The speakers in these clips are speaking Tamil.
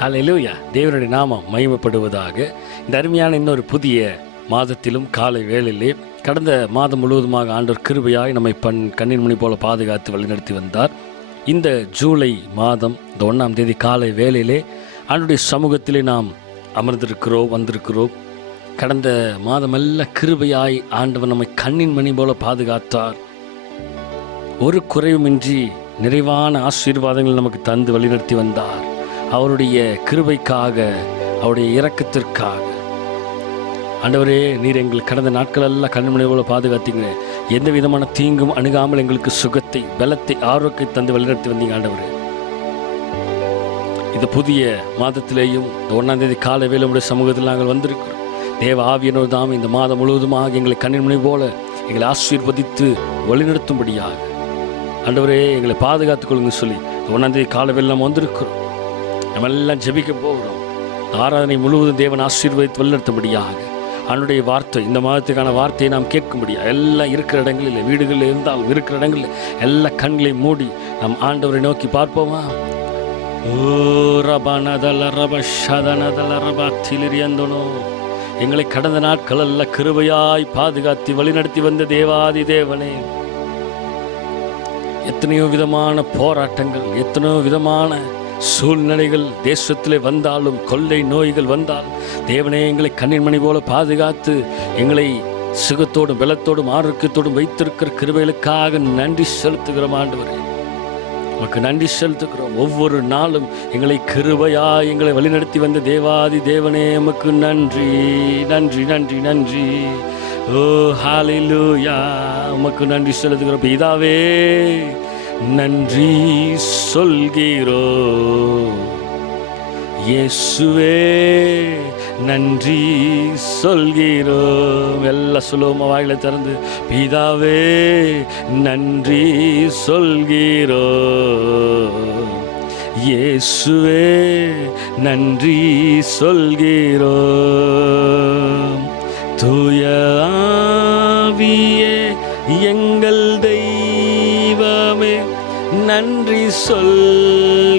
ஹல்லேலூயா. தேவனுடைய நாமம் மகிமைப்படுவதாக. இந்த அருமையான இன்னொரு புதிய மாதத்திலும் காலை வேளையிலே கடந்த மாதம் முழுவதுமாக ஆண்டவர் கிருபையாய் நம்மை கண்ணின் மணி போல பாதுகாத்து வழிநடத்தி வந்தார். இந்த ஜூலை மாதம் இந்த 1ஆம் தேதி காலை வேளையிலே ஆண்டவருடைய சமூகத்திலே நாம் வந்திருக்கிறோம். கடந்த மாதமெல்லாம் கிருபையாய் ஆண்டவர் நம்மை கண்ணின் மணி போல பாதுகாத்தார். ஒரு குறைவுமின்றி நிறைவான ஆசீர்வாதங்கள் நமக்கு தந்து வழிநடத்தி வந்தார். அவருடைய கிருபைக்காக, அவருடைய இரக்கத்திற்காக ஆண்டவரே, நீர் எங்கள் கடந்த நாட்களெல்லாம் கண்மணி போல பாதுகாத்தீங்க. எந்த விதமான தீங்கும் அணுகாமல் எங்களுக்கு சுகத்தை, பலத்தை, ஆரோக்கியத்தை தந்து வழிநடத்தி வந்தீங்க ஆண்டவரே. இந்த புதிய மாதத்திலேயும் இந்த 1ஆம் தேதி காலை வேளை உடைய சமூகத்தில் நாங்கள் வந்திருக்கிறோம். தேவ ஆவியானவர் தாம் இந்த மாதம் முழுவதுமாக எங்களை கண்மணி போல எங்களை ஆசீர்வதித்து வழிநடத்தும்படியாக ஆண்டவரே எங்களை பாதுகாத்துக் கொள்ளுங்க சொல்லி இந்த 1ஆம் தேதி காலை வேளை நாம் வந்திருக்கிறோம். நம்ம எல்லாம் ஜெபிக்க போகிறோம். ஆராதனை முழுவதும் தேவன் ஆசீர்வதித்து வழிநடத்தும்படியாக அவனுடைய வார்த்தை, இந்த மாதத்துக்கான வார்த்தையை நாம் கேட்கும்படியாக எல்லாம் இருக்கிற இடங்களில், வீடுகளில் இருந்தாலும் இருக்கிற இடங்களில் எல்லா கண்களை மூடி நம் ஆண்டவரை நோக்கி பார்ப்போமா? எங்களை கடந்த நாட்கள் அல்ல கிருபையாய் பாதுகாத்து வழிநடத்தி வந்த தேவாதி தேவனே, எத்தனையோ விதமான போராட்டங்கள், எத்தனையோ விதமான சூழ்நிலைகள் தேசத்திலே வந்தாலும், கொள்ளை நோய்கள் வந்தாலும் தேவனே எங்களை கண்ணின் மணி போல பாதுகாத்து எங்களை சுகத்தோடும் பலத்தோடும் ஆரோக்கியத்தோடும் வைத்திருக்கிற கிருபைகளுக்காக நன்றி செலுத்துகிறோம் ஆண்டவரே. உமக்கு நன்றி செலுத்துகிறோம். ஒவ்வொரு நாளும் எங்களை கிருபையாய் எங்களை வழிநடத்தி வந்த தேவாதி தேவனே, உமக்கு நன்றி நன்றி நன்றி நன்றி. ஓ ஹல்லேலூயா. உமக்கு நன்றி செலுத்துகிறோம் பிதாவே, நன்றி சொல்கிறோம். இயேசுவே நன்றி சொல்கிறோம். எல்லாம் சொல்லுவோம் வாயில திறந்து, பிதாவே நன்றி சொல்கிறோம். இயேசுவே நன்றி சொல்கிறோம். தூய ஆவியே எங்கள் தெய்வமே நன்றி சொல்கிறோம்.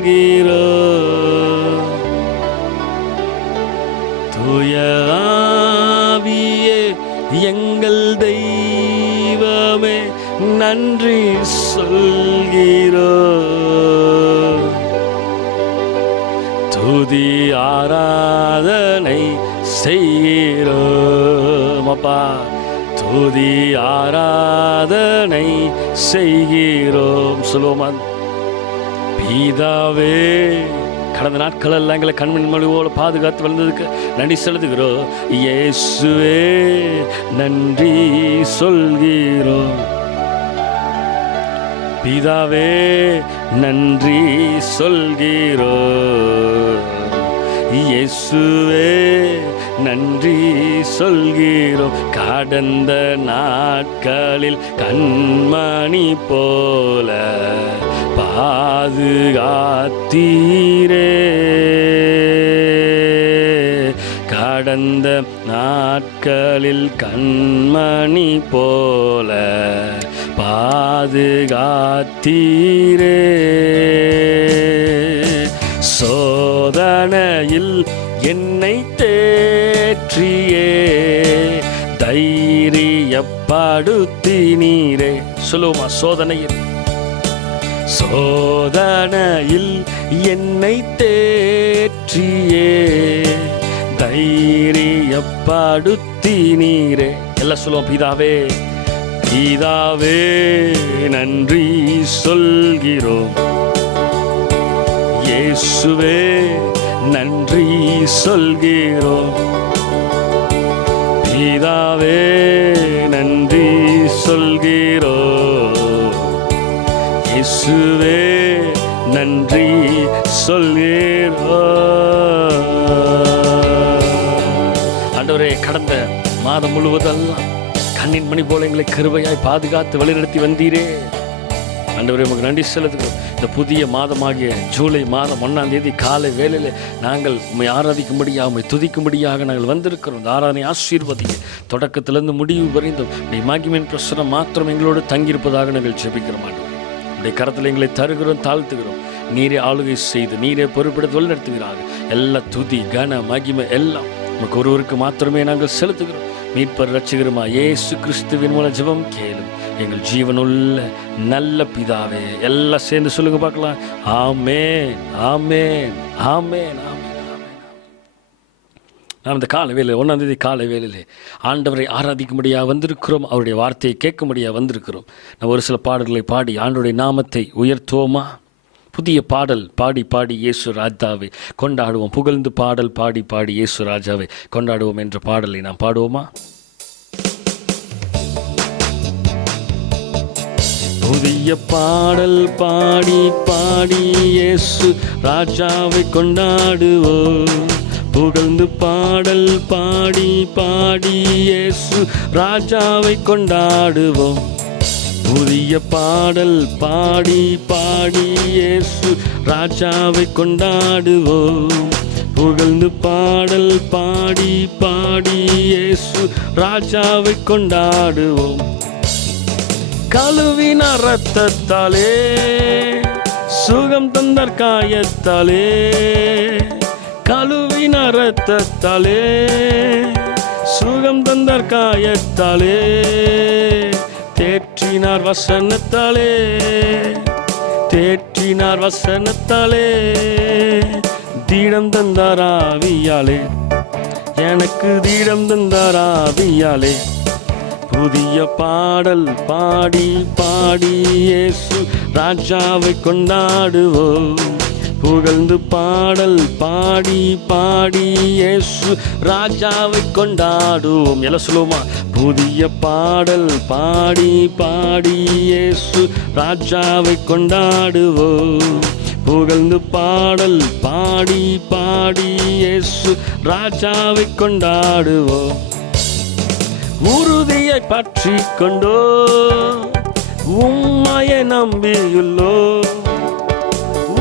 தூய ஆவியே எங்கள் தெய்வமே நன்றி சொல்கிறோம். துதி ஆராதனை செய்கிறோம் அப்பா, துதி ஆராதனை செய்கிறோம். சொல்லுவோமா? பிதாவே, கடந்த நாட்கள் எல்லாம் எங்களை கண்மணி மொழி போல பாதுகாத்து வளர்ந்ததுக்கு நன்றி செலுத்துகிறோம். இயேசுவே நன்றி சொல்கிறோம். பிதாவே நன்றி சொல்கிறோம். இயேசுவே நன்றி சொல்கிறோம். கடந்த நாட்களில் கண்மணி போல பாதுகாத்தீரே. கடந்த நாட்களில் கண்மணி போல பாதுகாத்தீரே. சோதனையில் என்னை தேற்றியே தைரியப்படுத்தினீரே. சொல்லுவோமா? சோதனையில் என்னை தேற்றியே தைரியப்படுத்தினீரே. எல்லாம் சொல்லுவோம். பிதாவே, பிதாவே நன்றி சொல்கிறோம். இயேசுவே நன்றி சொல்கிறோம். பிதாவே நன்றி சொல்கிறோம். இயேசுவே நன்றி சொல்கிறோம். ஆண்டவரே, கடந்த மாதம் முழுவதெல்லாம் கண்ணின் மணி போல எங்களை கிருபையாய் பாதுகாத்து வழிநடத்தி வந்தீரே. ஆண்டவரே, உமக்கு நன்றி செலுத்துகிறோம். இந்த புதிய மாதமாகிய ஜூலை மாதம் 1ஆம் தேதி காலை வேளையில் நாங்கள் உம்மை ஆராதிக்கும்படியாக, உம்மை துதிக்கும்படியாக நாங்கள் வந்திருக்கிறோம். இந்த ஆராதனை ஆசீர்வதிங்க. தொடக்கத்திலிருந்து முடிவு வரைந்தும் உடைய மகிமையின் பிரசனம் மாத்திரம் எங்களோடு தங்கியிருப்பதாக நாங்கள் ஜெபிக்கிறோம். ஆண்டவரே, உடைய கரத்தில் எங்களை தருகிறோம், தாழ்த்துகிறோம். நீரே ஆளுகை செய்து நீரே பொறுப்பெடுத்து வழிநடத்துவீராக. எல்லா துதி கன மகிமை எல்லாம் நமக்கு ஒருவருக்கு மாத்திரமே நாங்கள் செலுத்துகிறோம். மீட்பர் இரட்சகருமா இயேசு கிறிஸ்துவின் மூலம் ஜெபம் கேளும் எங்கள் ஜீவனுள்ள நல்ல பிதாவே. எல்லாம் சேர்ந்து சொல்லுங்க பார்க்கலாம். ஆமென், ஆமென், ஆமென், ஆமென். நாம் இந்த காலை வேளையில் 1ஆம் தேதி காலை வேளையிலே ஆண்டவரை ஆராதிக்கும்படியாக வந்திருக்கிறோம். அவருடைய வார்த்தையை கேட்கும்படியாக வந்திருக்கிறோம். நம்ம ஒரு சில பாடல்களை பாடி ஆண்டவருடைய நாமத்தை உயர்த்துவோமா? புதிய பாடல் பாடி பாடி இயேசு ராஜாவை கொண்டாடுவோம். புகழ்ந்து பாடல் பாடி பாடி இயேசு ராஜாவை கொண்டாடுவோம் என்ற பாடலை நாம் பாடுவோமா? புதிய பாடல் பாடி பாடி இயேசு ராஜாவை கொண்டாடுவோம். புகழ்ந்து பாடல் பாடி பாடி இயேசு ராஜாவை கொண்டாடுவோம். புதிய பாடல் பாடி பாடி இயேசு ராஜாவை கொண்டாடுவோம். புகழ்ந்து பாடல் பாடி பாடி இயேசு ராஜாவை கொண்டாடுவோம். கழுவின இரத்தத்தாலே சுகம் தந்தார் காயத்தாலே, கழுவின இரத்தத்தாலே சுகம் தந்தார் காயத்தாலே, தேற்றினார் வசனத்தாலே, தேற்றினார் வசனத்தாலே, தீடம் தந்தார் ஆவியாலே, எனக்கு தீடம் தந்தார் ஆவியாலே. புதிய பாடல் பாடி பாடி இயேசு ராஜாவை கொண்டாடுவோம். புகழ்ந்து பாடல் பாடி பாடி இயேசு ராஜாவை கொண்டாடுவோம். எல்லாம் சொல்லுவோமா? புதிய பாடல் பாடி பாடி இயேசு ராஜாவை கொண்டாடுவோம். புகழ்ந்து பாடல் பாடி பாடி இயேசு ராஜாவை கொண்டாடுவோம். உறுதியை பற்றி கொண்டோ உம்மையை நம்பியுள்ளோ,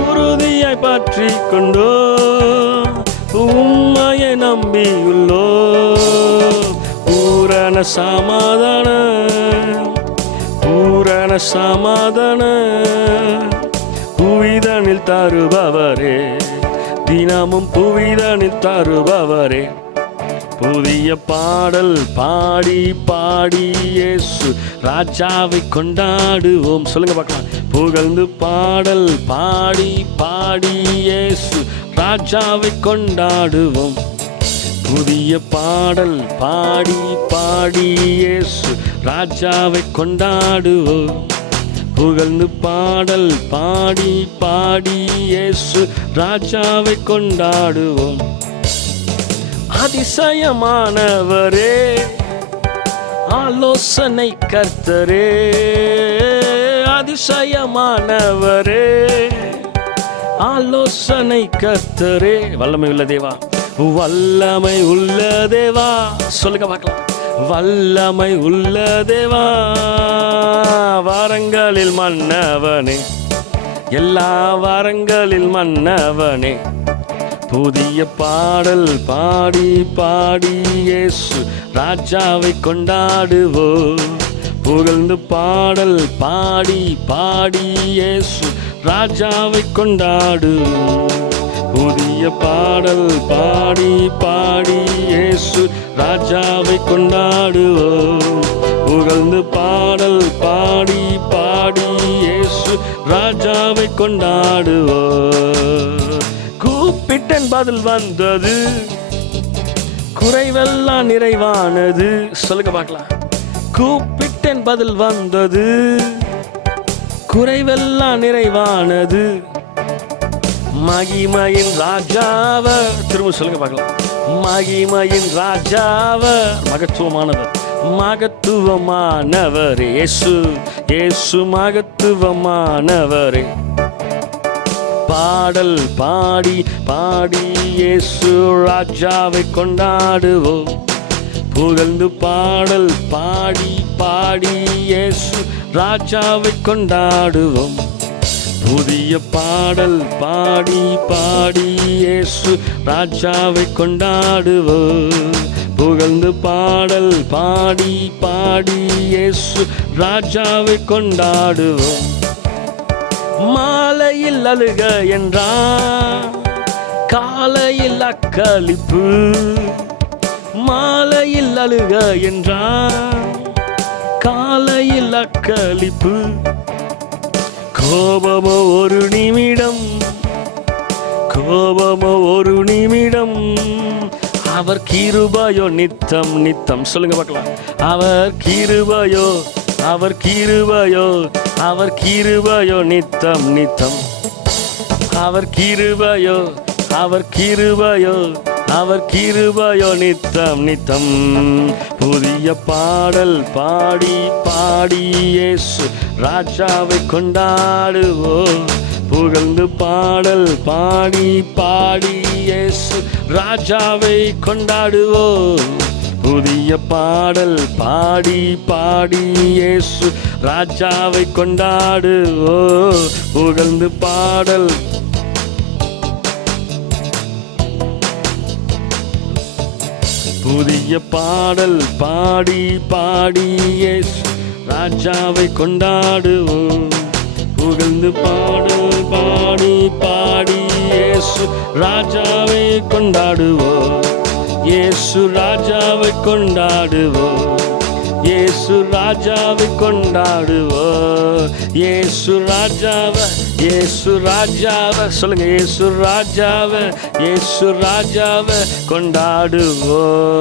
உறுதியை பற்றி கொண்டோ உம்மையை நம்பியுள்ளோ. பூரண சமாதான பூரண சமாதான புவிதனில் தருபவரே, தினமும் புவிதனில் தருபவரே. புதிய பாடல் பாடி பாடி இயேசு ராஜாவை கொண்டாடுவோம். சொல்லுங்க பார்க்கலாம். புகழ்ந்து பாடல் பாடி பாடி இயேசு ராஜாவை கொண்டாடுவோம். புதிய பாடல் பாடி பாடி இயேசு ராஜாவை கொண்டாடுவோம். புகழ்ந்து பாடல் பாடி பாடி இயேசு ராஜாவை கொண்டாடுவோம். அதிசயமானவரே, ஆலோசனை கர்த்தரே, அதிசயமானவரே, ஆலோசனை கர்த்தரே. வல்லமை உள்ள தேவா, வல்லமை உள்ள தேவா. சொல்லுங்க பார்க்கலாம். வல்லமை உள்ள தேவா, வாரங்களில் மன்னவனே, எல்லா வாரங்களில் மன்னவனே. புதிய பாடல் பாடி பாடி இயேசு ராஜாவை கொண்டாடுவோம். புகழ்ந்து பாடல் பாடி பாடி இயேசு ராஜாவை கொண்டாடுவோம். புதிய பாடல் பாடி பாடி இயேசு ராஜாவை கொண்டாடுவோம். புகழ்ந்து பாடல் பாடி பாடி இயேசு ராஜாவை கொண்டாடுவோம். கூப்பிட்டேன் பதில் வந்தது, குறைவெல்லாம் நிறைவானது. சொல்லுங்க பார்க்கலாம். கூப்பிட்டேன் பதில் வந்தது, குறைவெல்லாம் நிறைவானது. மகிமையின் ராஜாவர், திரும்ப சொல்லுங்க பார்க்கலாம். மகிமையின் ராஜாவர், மகத்துவமானவர், மகத்துவமானவர் இயேசு, இயேசு மகத்துவமானவரே. பாடல் பாடி பாடி இயேசு ராஜாவை கொண்டாடுவோம். புகழ்ந்து பாடல் பாடி பாடி இயேசு ராஜாவை கொண்டாடுவோம். புதிய பாடல் பாடி பாடி இயேசு ராஜாவை கொண்டாடுவோம். புகழ்ந்து பாடல் பாடி பாடி இயேசு ராஜாவை கொண்டாடுவோம். மாலையில் அழுக என்றான், காலையில் அக்களிப்பு. மாலையில் அழுக என்றான், காலையில் அக்களிப்பு. கோபமோ ஒரு நிமிடம், கோபமோ ஒரு நிமிடம், அவர் கிருபையோ நித்தம் நித்தம். சொல்லுங்க பார்க்கலாம். அவர் கிருபையோ, அவர் கிருபையோ, அவர் கிருபையோ நித்தம் நித்தம். அவர் கிருபையோ, அவர் கிருபையோ, அவர் கிருபையோ நித்தம் நித்தம். புதிய பாடல் பாடி பாடி இயேசு ராஜாவை கொண்டாடுவோம். புகழ்ந்து பாடல் பாடி பாடி இயேசு ராஜாவை கொண்டாடுவோம். புதிய பாடல் பாடி பாடி இயேசு ராஜாவை கொண்டாடுவோம். புகழ்ந்து பாடல் புதிய பாடல் பாடி பாடி இயேசு ராஜாவை கொண்டாடுவோம். புகழ்ந்து பாடல் பாடி பாடி இயேசு ராஜாவை கொண்டாடுவோம். இயேசு ராஜாவை கொண்டாடுவோம். இயேசு ராஜாவை கொண்டாடுவோம். இயேசு ராஜாவை, இயேசு ராஜாவை சொல்லுங்க. இயேசு ராஜாவை, இயேசு ராஜாவை கொண்டாடுவோம்.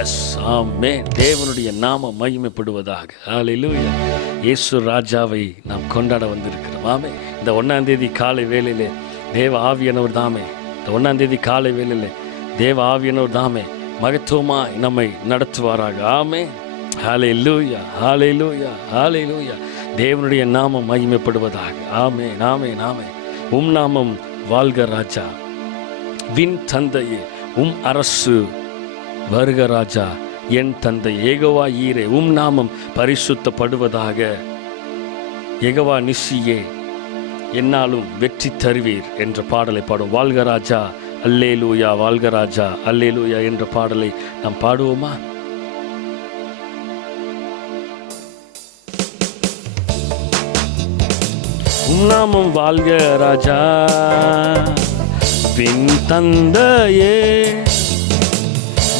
எஸ், ஆமென். தேவனுடைய நாமம் மகிமைப்படுவதாக. ஹல்லேலூயா. இயேசு ராஜாவை நாம் கொண்டாட வந்திருக்கிறோம். ஆமென். இந்த 1ஆம் தேதி காலை வேளையிலே தேவ ஆவியானவர் தாமே, இந்த 1ஆம் தேதி காலை வேளையிலே தேவ ஆவியானவர் தாமே மகத்துவமாய் நம்மை நடத்துவாராக. ஆமென். ஹல்லேலூயா, ஹல்லேலூயா, ஹல்லேலூயா. தேவனுடைய நாமம் மகிமைப்படுவதாக. ஆமென், ஆமென், ஆமென். உம் நாமம் வாழ்க ராஜா, வின் தந்தையே உம் அரசு வருக ராஜா, என் தந்தை யெகோவா ஈரே உம் நாமம் பரிசுத்தப்படுவதாக. யெகோவா நிசியே என்னாலும் வெற்றி தருவீர் என்ற பாடலை பாடும். வாழ்க ராஜா, அல்லேலூயா, வாழ்க ராஜா, அல்லேலூயா என்ற பாடலை நாம் பாடுவோமா? உம் நாமம் வாழ்க ராஜா, பின் தந்தையே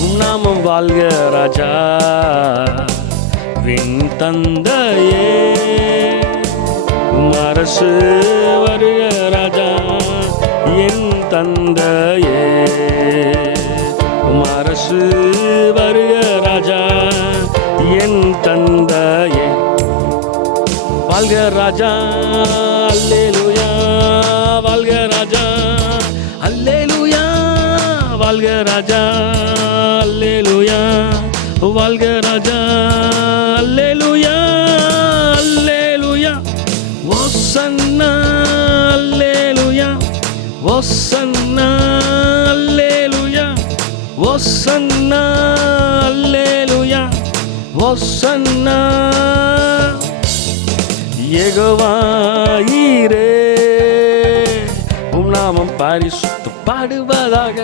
உம் நாமம் வாழ்க ராஜா, வின் தந்தையே உம் அரசு வருக ராஜா, என் தந்தையே உம் அரசு வருக ராஜா, என் தந்தையே. வாழ்க ராஜா, அல்லேலூயா, வாழ்க ராஜா, அல்லேலூயா, வாழ்க ராஜா, அல்லேலூயா, வாழ்க ராஜா, அல்லேலூயா, அல்லேலூயா, ஓசன்னா, அல்லேலூயா, ஓசன்னா, அல்லேலூயா, ஓசன்னா, அல்லேலூயா, ஓசன்னா. யெகோவா ஈரே உம் நாமம் பரிசுத்தப்படுவதாக.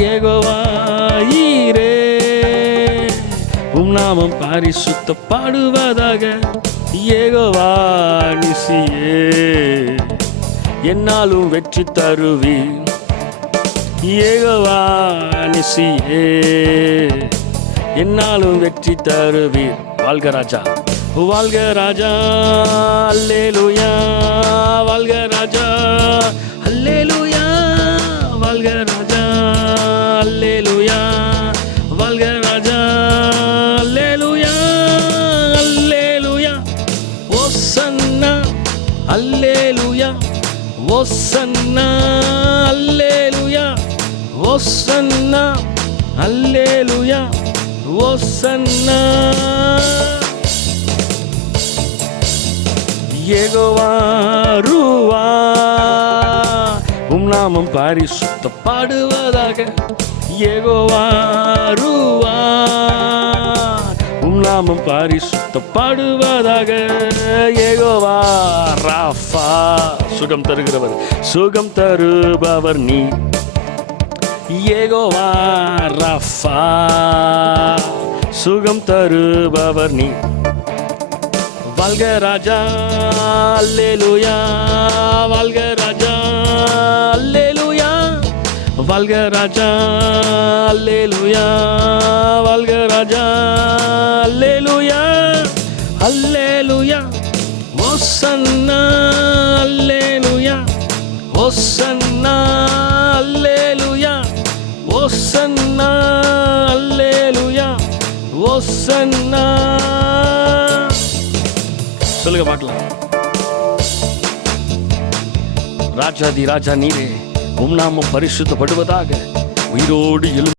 யெகோவா ஈரே உம் நாமம் பரிசுத்தப்படுவதாக. யெகோவா நிசியே என்னாலும் வெற்றி தருவீர். யெகோவா நிசியே என்னாலும் வெற்றி தருவீர். வாழ்க ராஜா, வாழ்க ராஜா, அல்லேலூயா, வாழ்க ராஜா, அல்லேலூயா, வாழ்க ராஜா, அல்லேலூயா, வாழ்க ராஜா, அல்லேலூயா, அல்லேலூயா, ஓசன்னா, அல்லேலூயா, ஓசன்னா, அல்லேலூயா, ஓசன்னா, அல்லேலூயா, ஓசன்னா. யெகோவா ரூவா உம் நாமம் பரிசுத்தப்படுவதாக. யெகோவா ரூவா உம் நாமம் பரிசுத்தப்படுவதாக. யெகோவா ராஃபா சுகம் தருகிறவர், சுகம் தருபவர் நீ. யெகோவா ராஃபா சுகம் தருபவர் நீ. வாழ்க ராஜா அல்லேலூயா, வாழ்க ராஜா அல்லேலூயா, வாழ்க ராஜா அல்லேலூயா, வாழ்க ராஜா அல்லேலூயா, அல்லேலூயா, ஓசன்னா அல்லேலூயா, ஓசன்னா அல்லேலூயா, ஓசன்னா அல்லேலூயா, ஓசன்னா. சொல்லுங்க பார்க்கலாம். ராஜாதி ராஜா நீரே, உம் நாமம் பரிசுத்தப்படுவதாக. உயிரோடு எழு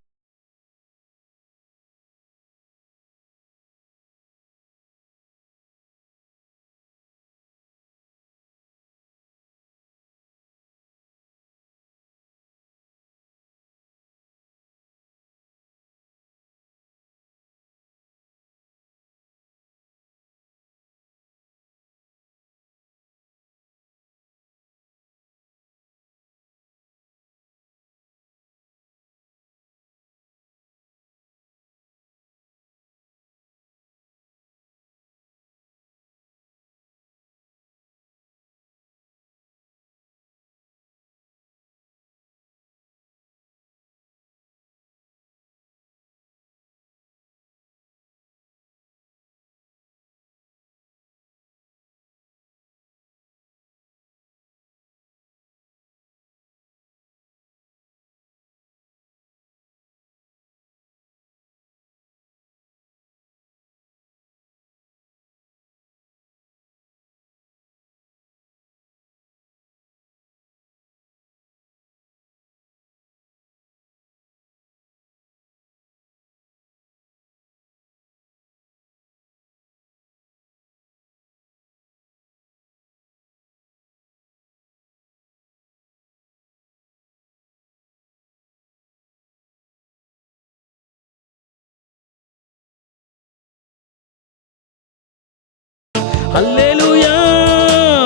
அல்லேலூயா,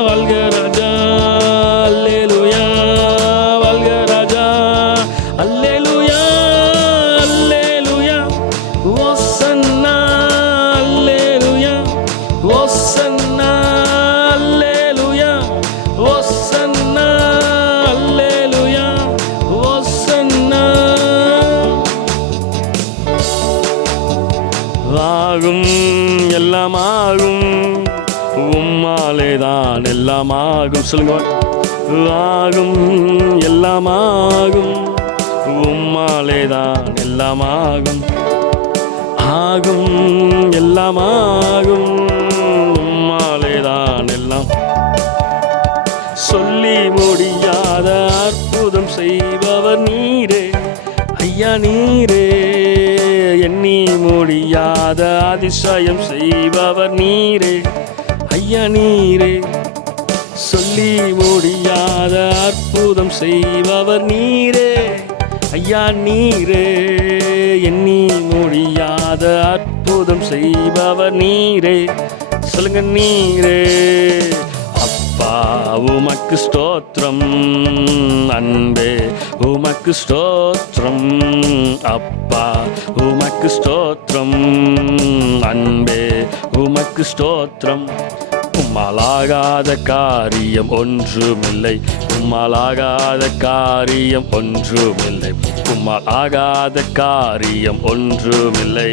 வாழ்க ராஜா அல்லேலூயா, வாழ்க ராஜா அல்லேலூயா, அல்லேலூயா, ஓசன்னா அல்லேலூயா, ஓசன்னா அல்லேலூயா, ஓசன்னா அல்லேலூயா, ஓசன்னா. ஆகும் எல்லாமாகும், உம்மாலேதான் எல்லாமாகும். சொல்லுங்க. ஆகும் எல்லாமாகும், உம்மாலேதான் எல்லாமாகும். ஆகும் எல்லாமாகும், உம்மாலேதான் எல்லாம். சொல்லி முடியாத அற்புதம் செய்பவர் நீரே ஐயா நீரே, எண்ணி முடியாத அதிசயம் செய்பவர் நீரே ஐயா நீரே, சொல்லி முடியாத அற்புதம் செய்பவர் நீரே ஐயா நீரே, எண்ணி முடியாத அற்புதம் செய்பவர் நீரே. சொல்லுங்க நீரே. அப்பா உமக்கு ஸ்தோத்திரம், அன்பே உமக்கு ஸ்தோத்திரம், அப்பா உமக்கு ஸ்தோத்திரம், அன்பே உமக்கு ஸ்தோத்திரம். உம்மாலாகாத காரியம் ஒன்றுமில்லை, உம்மாலாகாத காரியம் ஒன்றுமில்லை, உம்மாலாகாத காரியம் ஒன்றுமில்லை.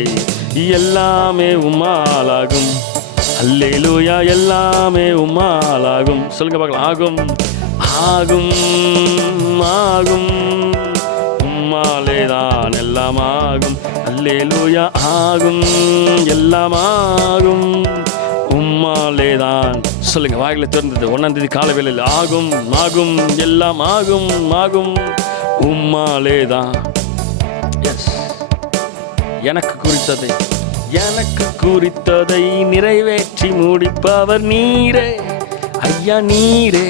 எல்லாமே உம்மாலாகும். அல்லேலூயா, எல்லாமே உம்மாலாகும். சொல்லுங்க பார்க்கலாம். ஆகும் ஆகும் ஆகும், உம்மாலேதான் எல்லாம் ஆகும். அல்லேலூயா, ஆகும் எல்லாமாகும், உம்மாலேதான். சொல்லுங்க, வாயில திறந்தது 1ஆம் தேதி கால வேளையில் ஆகும் ஆகும் எல்லாம் ஆகும் ஆகும் உம்மாலேதான். எஸ், எனக்கு குறித்ததை நிறைவேற்றி முடிப்பவர் நீரே ஐயா நீரே,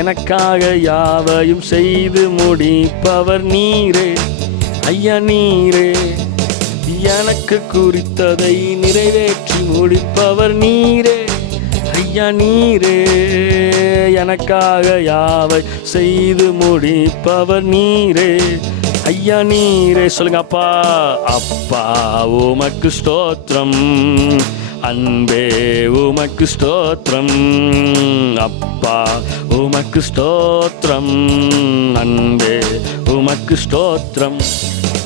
எனக்காக யாவையும் செய்து முடிப்பவர் நீரே ஐயா நீரே, எனக்கு குறித்ததை நிறைவேற்றி முடிப்பவர் நீரே ஐயா நீரே, எனக்காக யாவை செய்து முடிப்பவர் நீரே ஐயா நீரே. சொல்லுங்க. அப்பா அப்பா உமக்கு ஸ்தோத்திரம், அன்பே உமக்கு ஸ்தோத்திரம், அப்பா உமக்கு ஸ்தோத்திரம், அன்பே உமக்கு ஸ்தோத்திரம்.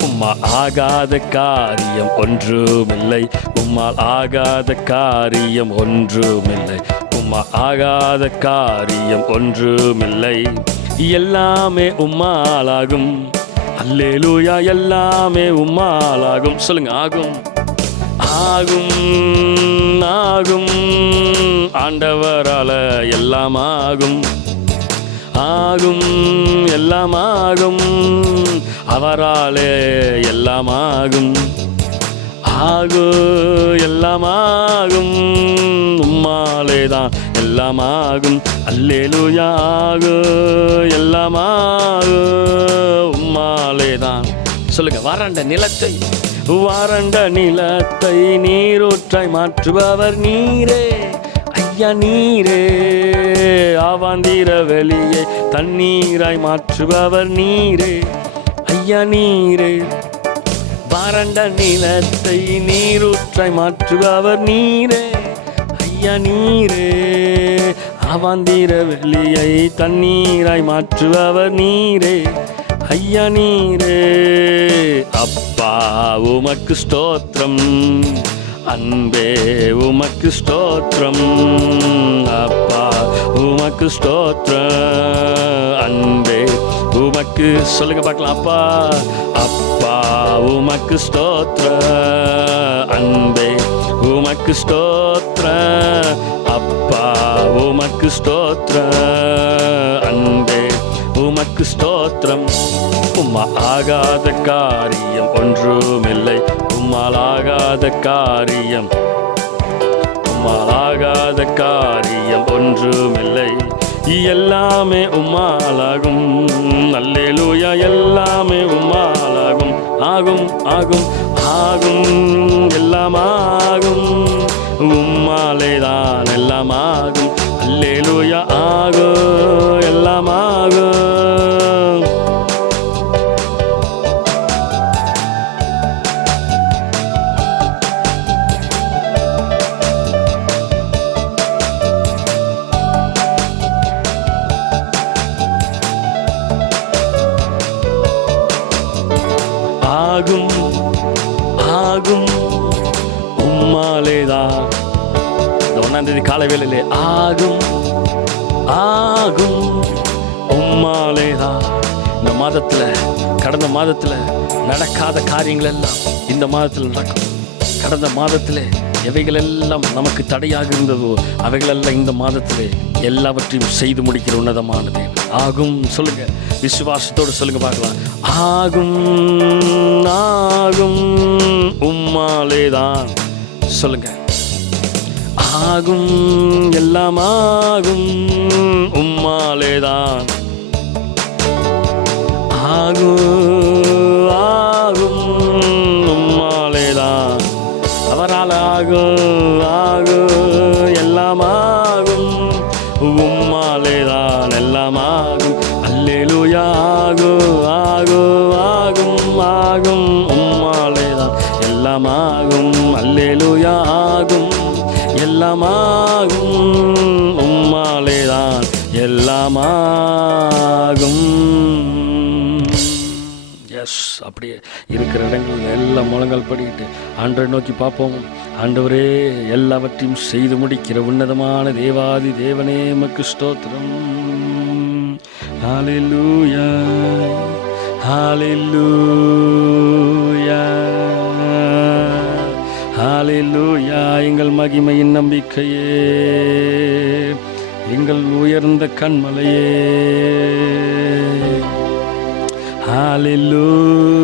உம்மால் ஆகாத காரியம் ஒன்றுமில்லை, உம்மால் ஆகாத காரியம் ஒன்றுமில்லை, உம்மால் ஆகாத காரியம் ஒன்றுமில்லை. எல்லாமே உம்மாலாகும், அல்லேலூயா, எல்லாமே உம்மாலாகும். சொல்லுங்க, ஆகும் ஆகும் ஆகும், ஆண்டவரால எல்லாம் ஆகும், ஆகும் எல்லாம் ஆகும், அவராலே எல்லாம் ஆகும், ஆகும் எல்லாம் ஆகும், உம்மாலே தான் எல்லாம் ஆகும். அல்லேலூயா, ஆகும் எல்லாம் ஆகும், உம்மாலே தான். சொல்லுங்க, வறண்ட நிலத்தை நீரூற்றாய் மாற்றுபவர் நீரே ஐயா, நீரே. ஆவாந்திர வெளியை தண்ணீராய் மாற்றுபவர் நீரே ஐயா, நீரே. வறண்ட நிலத்தை நீரூற்றாய் மாற்றுபவர் நீரே ஐயா, நீரே. ஆவாந்திர வெளியை தண்ணீராய் மாற்றுபவர் நீரே ஐயா, நீரே. அப்பா உமக்கு ஸ்தோத்திரம், அன்பே உமக்கு ஸ்தோத்திரம், அப்பா உமக்கு ஸ்தோத்திரம், அன்பே உமக்கு. சொல்லுங்க பார்க்கலாம், அப்பா அப்பா உமக்கு ஸ்தோத்திரம், அன்பே உமக்கு ஸ்தோத்திரம், அப்பா உமக்கு ஸ்தோத்திரம், அன்பே உமக்கு ஸ்தோத்திரம். உம்மால் ஆகாத காரியம் ஒன்றுமில்லை, உம்மால் ஆகாத காரியம், உம்மால் ஆகாத காரியம் ஒன்றுமில்லை. எல்லாமே உம்மாலாகும், அல்லேலூயா, எல்லாமே உம்மாலாகும். ஆகும் ஆகும் ஆகும், எல்லாம் ஆகும், உம்மாலே தான் எல்லாம் ஆகும். அல்லேலூயா, ஆகும் எல்லாம் ஆகும். ஆகும் ஆகும், உம்மாலேதான். இந்த 1ஆம் தேதி காலை வேளையிலே ஆகும் ஆகும், உம்மாலேதான். இந்த மாதத்துல, கடந்த மாதத்துல நடக்காத காரியங்கள் எல்லாம் இந்த மாதத்தில் நடக்கும். கடந்த மாதத்திலே எவைகள் எல்லாம் நமக்கு தடையாக இருந்ததோ அவைகளெல்லாம் இந்த மாதத்திலே எல்லாவற்றையும் செய்து முடிக்கிற உன்னதமானது ஆகும். சொல்லுங்க, விசுவாசத்தோடு சொல்லுங்க பார்க்கலாம். ஆகும் ஆகும், உம்மாலேதான். சொல்லுங்க, ஆகும் எல்லாம் ஆகும், உம்மாலேதான். ஆகும் ஆகும், உம்மாலேதான். அவரால் ஆகும் ஆகும், எல்லாம் ஆகும், உம்மாலேதான் எல்லாம் ஆகும். அல்லேலூயா, ஆகும் ஆகும் ஆகும் ஆகும், உம்மாலேதான் எல்லாம் ஆகும். அல்லேலூயா, ஆகும் எல்லாம் ஆகும், உம்மாலேதான் எல்லாம் ஆகும். எஸ், அப்படியே இருக்கிற இடங்களில் எல்லாம் முழங்கால் படிக்கிட்டு ஆண்டவரை நோக்கி பார்ப்போம். ஆண்டவரே, எல்லாவற்றையும் செய்து முடிக்கிற உன்னதமான தேவாதி தேவனே, உமக்கு ஸ்தோத்திரம். ஹல்லேலூயா ஹல்லேலூயா ஹல்லேலூயா. எங்கள் மகிமையின் நம்பிக்கையே, எங்கள் உயர்ந்த கண்மலையே, ஹல்லேலூயா.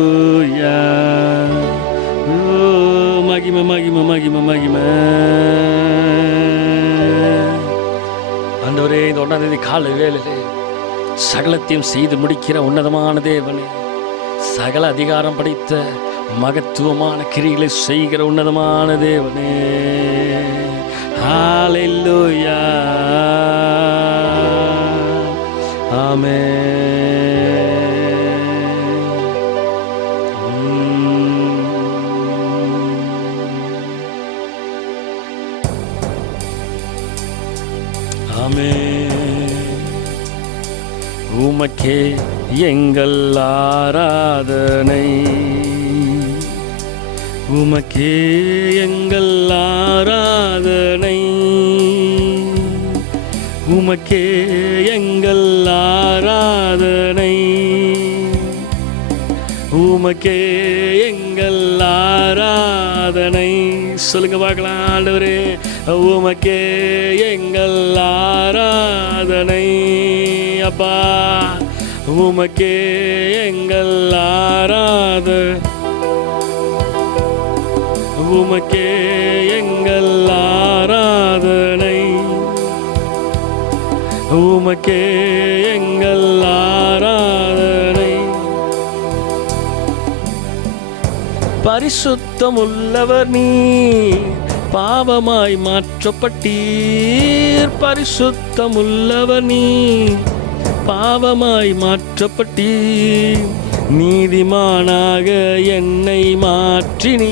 மகிமை மகிமை மகிமை மகிமை. ஆண்டவரே, இந்த 1ஆம் தேதி காலை வேளையிலே சகலத்தையும் செய்து முடிக்கிற உன்னதமான தேவனே, சகல அதிகாரம் படைத்த மகத்துவமான கிரிகளை செய்கிற உன்னதமான தேவனே, ஹல்லேலூயா. ஆமென். உமக்கே எங்கள் ஆராதனை, உமக்கே எங்கள் ஆராதனை, உமக்கே எங்கள் ஆராதனை, உமக்கே எங்கள் ஆராதனை. சொல்லுங்க பார்க்கலாம் ஆண்டவரே, உமக்கே எங்கள் ஆராதனை. அப்பா உமக்கே எங்கள் ஆராதனை, உமக்கே எங்கள் ஆராதனை, உமக்கே எங்கள் ஆராதனை. பரிசுத்தமுள்ளவர் நீர், பாவமாய் மாற்றப்பட்டீர். பரிசுத்தமுள்ளவர் நீர், பாவமாய் மாற்றப்பட்டீர். நீதிமானாக என்னை மாற்றினீர்,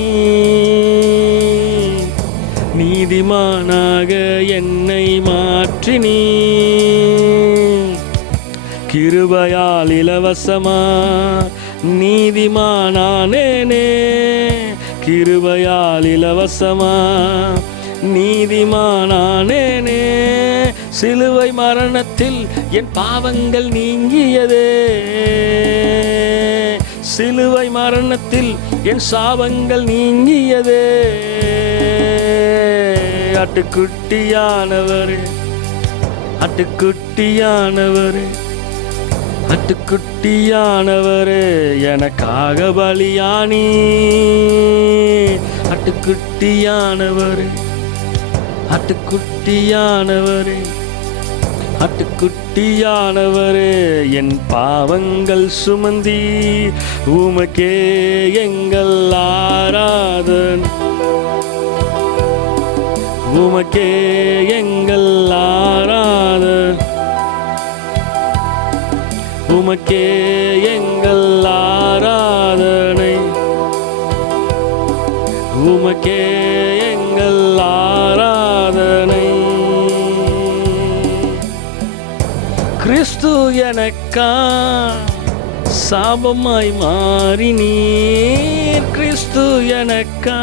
நீதிமானாக என்னை மாற்றினீர். கிருபையால் இலவசமா நீதிமானானேனே, கிருபையால் இலவசமா நீதிமானானேனே. சிலுவை மரணத்தில் என் பாவங்கள் நீங்கியதே, சிலுவை மரணத்தில் என் சாபங்கள் நீங்கியதே. ஆட்டுக்குட்டியானவரே, ஆட்டுக்குட்டியானவரே, ஆட்டுக்குட்டியானவரே, எனக்காக பலியானி. ஆட்டுக்குட்டியானவரே, ஆட்டுக்குட்டியானவரே, ஆட்டுக்குட்டியானவரே, என் பாவங்கள் சுமந்தி. உமக்கே எங்கள் ஆராதனை, உமக்கே எங்கள் ஆராதனை, உமக்கே எங்கள் ஆராதனை, உமக்கே எங்கள் ஆராதனை. கிறிஸ்து எனக்கா சாபமாய் மாறினீர், கிறிஸ்து எனக்கா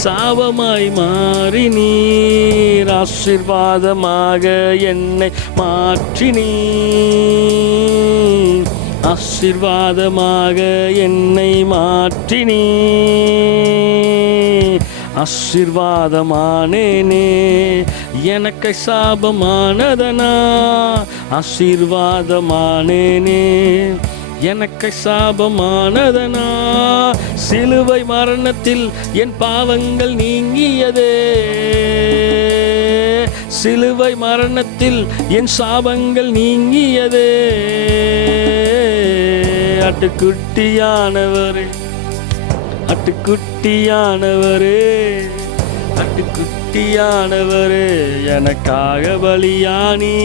சாபமாய் மாறினீர். ஆசீர்வாதமாக என்னை மாற்றினீர், ஆசீர்வாதமாக என்னை மாற்றினீர். ஆசீர்வாதமானேனே, எனக்கு சாபமானதனா. ஆசீர்வாதமானேனே, எனக்கு சாபமானதனா. சிலுவை மரணத்தில் என் பாவங்கள் நீங்கியதே, சிலுவை மரணத்தில் என் சாபங்கள் நீங்கியதே. ஆட்டுக்குட்டியானவரே, ஆட்டுக்குட்டியானவரே, ஆட்டுக்குட்டியானவரே, எனக்காக பலியானி.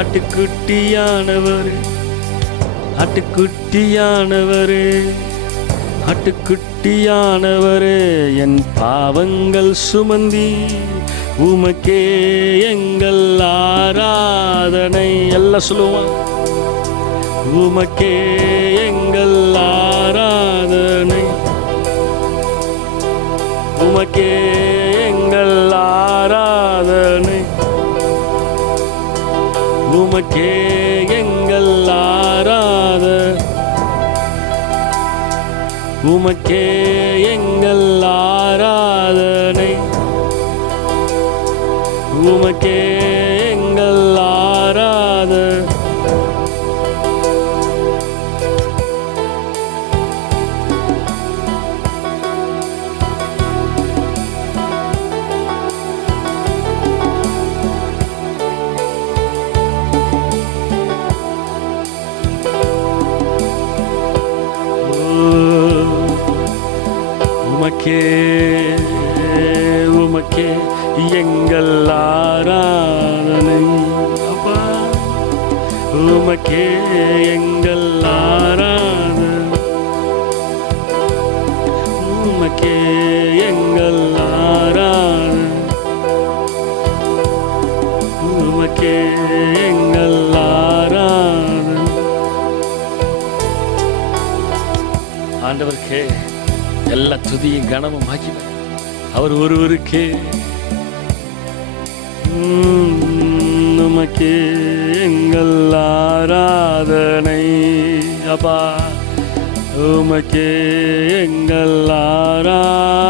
ஆட்டுக்குட்டியானவரே, ஆட்டுக்குட்டியானவரே, ஆட்டுக்குட்டியானவரே, என் பாவங்கள் சுமந்தி. உமக்கே எங்கள் ஆராதனை. எல்லாம் சொல்லுவோம். உமக்கே எங்கள் ஆராதனை, உமக்கே எங்கள் ஆராதனை, உமக்கே எங்கள் ஆராதனை, உமக்கே எங்கள் ஆராதனை, உமக்கே எங்கள் ஆராதனை. உமக்கே, உமக்கே எங்கள் ஆராதனை. அப்பா உமக்கே எங்கள் ஆராதனை, உமக்கே எங்கள் ஆராதனை, உமக்கே ஆண்டவருக்கே எல்லா துதியும் கனமும் மகிமை அவர் ஒருவருக்கே. நமக்கே எங்கள் ஆராதனை அப்பா, உமக்கே எங்கள் ஆராதனை.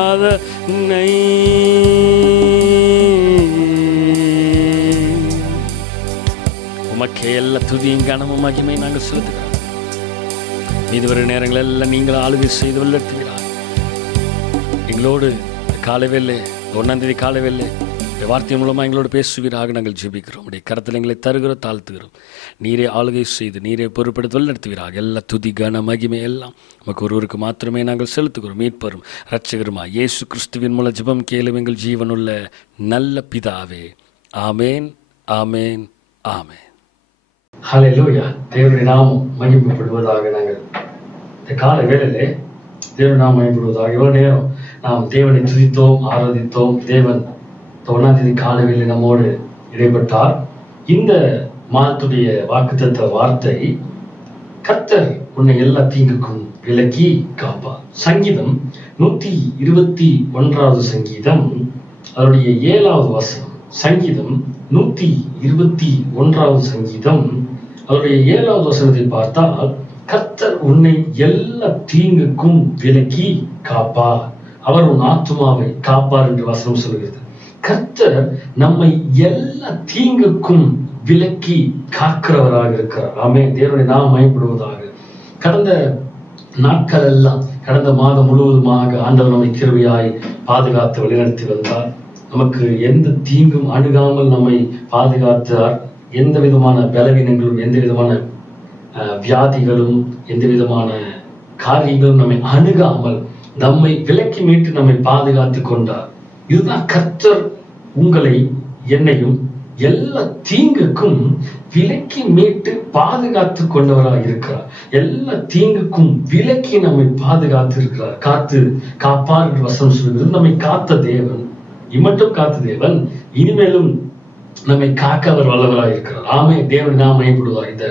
உமக்கே எல்லா துதியும் கனமும் மகிமை நாங்கள் செலுத்துகிறோம். இதுவரை நேரங்கள் எல்லாம் நீங்கள் ஆளுகை செய்து வல்லெடுத்துகிறார். எங்களோடு காலவேல்லை 1ஆம் தேதி காலவேல்லை வார்த்தை மூலமாக எங்களோடு பேசுவீராக நாங்கள் ஜெபிக்கிறோம். உடைய கரத்தில் எங்களை தருகிறோம், தாழ்த்துகிறோம். நீரே ஆளுகை செய்து நீரே பொறுப்படுத்தி வழிநடத்துவீராக. எல்லா துதி கன மகிமை எல்லாம் நமக்கு ஒருவருக்கு மாத்திரமே நாங்கள் செலுத்துகிறோம். மீட்பரும் இரட்சகருமா இயேசு கிறிஸ்துவின் மூலம் ஜெபம் கேளும் எங்கள் ஜீவனுள்ள நல்ல பிதாவே. ஆமேன், ஆமேன், ஆமேன். ஹல்லேலூயா. தேவனுடைய நாமம் மகிமைப்படுவதாக. நாங்கள் இந்த கால வேளையிலே தேவன் நாமம் மகிமைப்படுவதாக. எவ்வளவு நேரம் நாம் தேவனை துதித்தோம், ஆராதித்தோம். தேவன் 1ஆம் தேதி காலவேளை நம்மோடு இடைப்பட்டார். இந்த மாதத்துடைய வாக்குத்தத்த வார்த்தை, கர்த்தர் உன்னை எல்லா தீங்குக்கும் விலக்கி காப்பார். சங்கீதம் 121 சங்கீதம் அதனுடைய 7வது வசனம். சங்கீதம் 121 சங்கீதம் அதனுடைய 7வது வசனத்தை பார்த்தால், கர்த்தர் உன்னை எல்லா தீங்குக்கும் விலக்கி காப்பார், அவர் உன் ஆத்துமாவை காப்பார் என்று வசனம் சொல்கிறது. கர்த்தர் நம்மை எல்லா தீங்குக்கும் விலக்கி காக்கிறவராக இருக்கிறார். ஆமென். தேவனுடைய நாமம் மகிமைப்படுவதாக. கடந்த நாட்கள் எல்லாம், கடந்த மாதம் முழுவதுமாக ஆண்டவர் நம்மை கிருபையாய் பாதுகாத்து வழிநடத்தி வந்தார். நமக்கு எந்த தீங்கும் அணுகாமல் நம்மை பாதுகாத்தார். எந்த விதமான பலவீனங்களும், எந்த விதமான வியாதிகளும், எந்த விதமான காரியங்களும் நம்மை அணுகாமல் நம்மை விலக்கி மீட்டு நம்மை பாதுகாத்து கொண்டார். இதுதான் கர்த்தர் உங்களை என்னையும் எல்லா தீங்குக்கும் விலக்கி மீட்டு பாதுகாத்து கொண்டவராக இருக்கிறார். எல்லா தீங்குக்கும் விலக்கி நம்மை பாதுகாத்து இருக்கிறார். காப்பார் என்று வசனம் சொல்கிறது. நம்மை காத்த தேவன், இம்மட்டும் காத்த தேவன், இனிமேலும் நம்மை காக்க அவர் வல்லவராக இருக்கிறார். ஆமே. தேவன் நாம் மகிமைப்படுவார். இந்த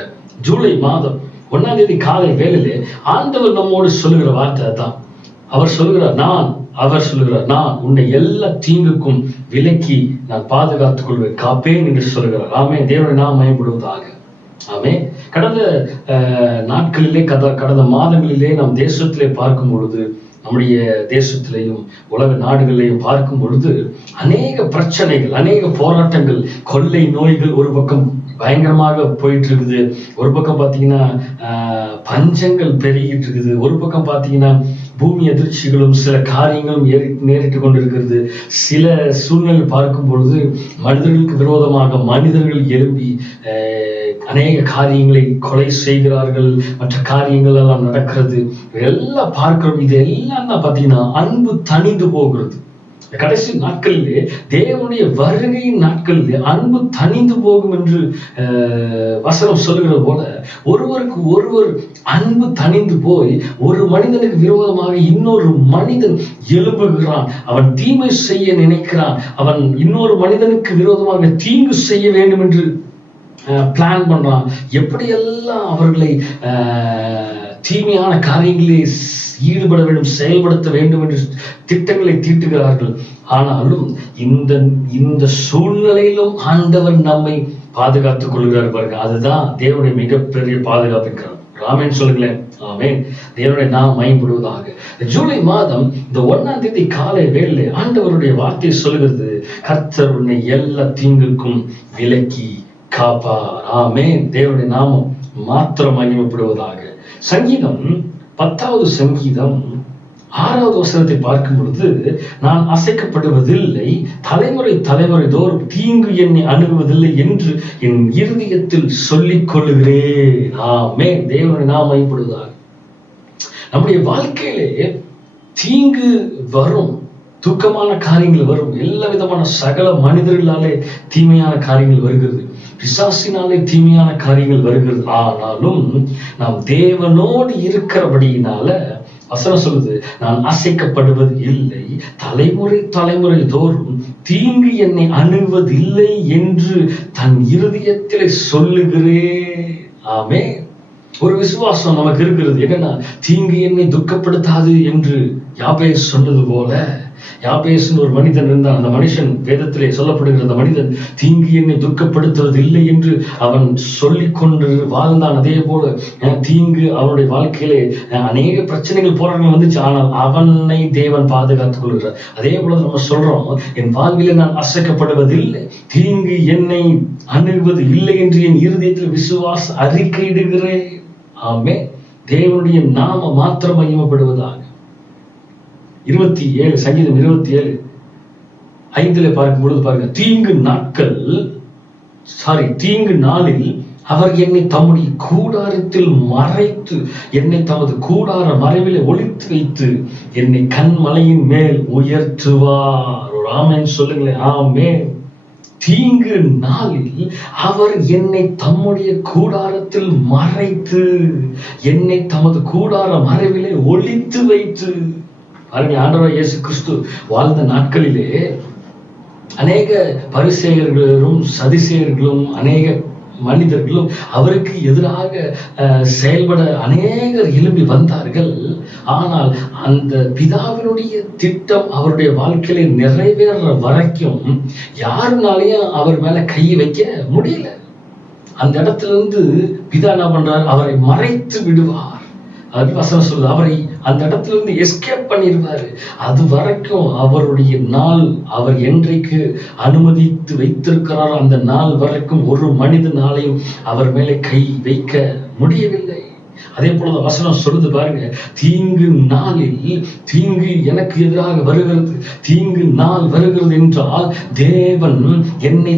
ஜூலை மாதம் 1ஆம் தேதி காலை வேளையிலே ஆண்டவர் நம்மோடு சொல்லுகிற வார்த்தை தான். அவர் சொல்லுகிறார், நான் உன்னை எல்லா தீங்குக்கும் விலக்கி நான் பாதுகாத்துக் கொள்வேன், காப்பேன் என்று சொல்லுகிறார். ஆமே. தேவனை நாம் மகிமைப்படுவதாக. ஆமே. கடந்த நாட்களிலே, கடந்த மாதங்களிலே நாம் தேசத்திலே பார்க்கும் பொழுது, நம்முடைய தேசத்திலேயும் உலக நாடுகளிலேயும் பார்க்கும் பொழுது அநேக பிரச்சனைகள், அநேக போராட்டங்கள், கொள்ளை நோய்கள் ஒரு பக்கம் பயங்கரமாக போயிட்டு இருக்குது. ஒரு பக்கம் பார்த்தீங்கன்னா பஞ்சங்கள் பெருகிட்டு இருக்குது. ஒரு பக்கம் பார்த்தீங்கன்னா பூமி அதிர்ச்சிகளும் சில காரியங்களும் நேரிட்டு கொண்டிருக்கிறது. சில சூழ்நிலை பார்க்கும் பொழுது மனிதர்களுக்கு விரோதமாக மனிதர்கள் எழும்பி அநேக காரியங்களை கொலை செய்கிறார்கள், மற்ற காரியங்கள் எல்லாம் நடக்கிறது. எல்லாம் பார்க்கிறோம். இது எல்லாம் தான் பார்த்தீங்கன்னா அன்பு தணிந்து போகிறது. கடைசி நாட்களிலே, தேவனுடைய வருகையின் நாட்களிலே அன்பு தணிந்து போகும் என்று வசனம் சொல்லுகிற போல, ஒருவருக்கு ஒருவர் அன்பு தணிந்து போய் ஒரு மனிதனுக்கு விரோதமாக இன்னொரு மனிதன் எழும்புகிறான். அவன் தீமை செய்ய நினைக்கிறான். அவன் இன்னொரு மனிதனுக்கு விரோதமாக தீங்கு செய்ய வேண்டும் என்று பிளான் பண்றான். எப்படியெல்லாம் அவர்களை தீமையான காரியங்களிலே ஈடுபட வேண்டும், செயல்படுத்த வேண்டும் என்று திட்டங்களை தீட்டுகிறார்கள். ஆனாலும் இந்த சூழ்நிலையிலும் ஆண்டவர் நம்மை பாதுகாத்துக் கொள்கிறார் பாருங்க. அதுதான் தேவனுடைய மிகப்பெரிய பாதுகாப்புக்கிறார். ஆமென் சொல்லுங்களேன். ஆமென். தேவனுடைய நாம் மகிமைப்படுவதாக. ஜூலை மாதம் இந்த 1ஆம் தேதி காலை வேளையிலே ஆண்டவருடைய வார்த்தை சொல்லுகிறது, கர்த்தர் உன்னை எல்லா தீங்குக்கும் விலக்கி காப்பார். ஆமென். தேவனுடைய நாமம் மாத்திரம் மகிமைப்படுவதாக. சங்கீதம் 10வது சங்கீதம் 6வது வசனத்தை பார்க்கும் பொழுது, நான் அசைக்கப்படுவதில்லை, தலைமுறை தோறும் தீங்கு என்னை அணுகுவதில்லை என்று என் இருதயத்தில் சொல்லிக் கொள்ளுகிறேன். ஆமென். தேவனுடைய நாமம் மகிமைப்படுவதாக. நம்முடைய வாழ்க்கையிலே தீங்கு வரும், துக்கமான காரியங்கள் வரும், எல்லா விதமான சகல மனிதர்களாலே தீமையான காரியங்கள் வருகிறது, பிசாசினாலே தீமையான காரியங்கள் வருகிறது. ஆனாலும் நாம் தேவனோடு இருக்கிறபடியினால வசனம் சொல்லுது, நான் அசைக்கப்படுவது இல்லை, தலைமுறை தோறும் தீங்கு என்னை அணுகுவதில்லை என்று தன் இருதயத்திலே சொல்லுகிறேன். ஆமென். ஒரு விசுவாசம் நமக்கு இருக்கிறது. என்னன்னா, தீங்கு என்னை துக்கப்படுத்தாது என்று யாபேஸ் சொன்னது போல, யாபேஸ்னு ஒரு மனிதன் இருந்தான். அந்த மனுஷன், வேதத்திலே சொல்லப்படுகிற அந்த மனிதன், தீங்கு என்னை துக்கப்படுத்துவது இல்லை என்று அவன் சொல்லிக் கொண்டு வாழ்ந்தான். அதே போல தீங்கு அவனுடைய வாழ்க்கையிலே அநேக பிரச்சனைகள், போராட்டங்கள் வந்துச்சு. ஆனால் அவனை தேவன் பாதுகாத்துக் கொள்கிறார். அதே போல நம்ம சொல்றோம், என் வாழ்விலே நான் அசைக்கப்படுவதில்லை, தீங்கு என்னை அணுகுவது இல்லை என்று என் இருதயத்தில் விசுவாச அறிக்கையிடுகிறேன். ஆமே. தேவனுடைய நாம மாத்திரம் மகிமைப்படுவதாக. 27 சங்கீதம் 27:5 பார்க்கும் பொழுது பாருங்க, தீங்கு நாளில் அவர் என்னை தம்முடைய கூடாரத்தில் மறைத்து, என்னை தமது கூடார மறைவிலே ஒளித்து வைத்து, என்னை கண்மலையின் மேல் உயர்த்துவார். ஒரு ஆமென் சொல்லுங்களேன். ஆமென். தீங்கு நாளில் அவர் என்னை தம்முடைய கூடாரத்தில் மறைத்து, என்னை தமது கூடார மறைவிலே ஒளித்து வைத்து. ஆண்டவர் இயேசு கிறிஸ்து வாழ்ந்த நாட்களிலே அநேக பரிசேயர்களும் சதிசேயர்களும் அநேக மனிதர்களும் அவருக்கு எதிராக செயல்பட அநேகர் எழும்பி வந்தார்கள். ஆனால் அந்த பிதாவினுடைய திட்டம் அவருடைய வாழ்க்கையில நிறைவேற வரைக்கும் யாருனாலையும் அவர் மேல கை வைக்க முடியல. அந்த இடத்துல இருந்து பிதா என்ன பண்றார்? அவரை மறைத்து விடுவார். வசனம் சொல்லுது, அவரை அந்த இடத்துல இருந்து எஸ்கேப் பண்ணிடுவாரு. அது வரைக்கும் அவருடைய நாள், அவர் என்றைக்கு அனுமதித்து வைத்திருக்கிறார் அந்த நாள் வரைக்கும் ஒரு மனிதனாலையும் அவர் மேலே கை வைக்க முடியவில்லை. அதே போல வசனம் சொல்லுது பாருங்க, தீங்கு நாளில் தீங்கு எனக்கு எதிராக வருகிறது, தீங்கு நாள் வருகிறது என்றால் தேவன் என்னை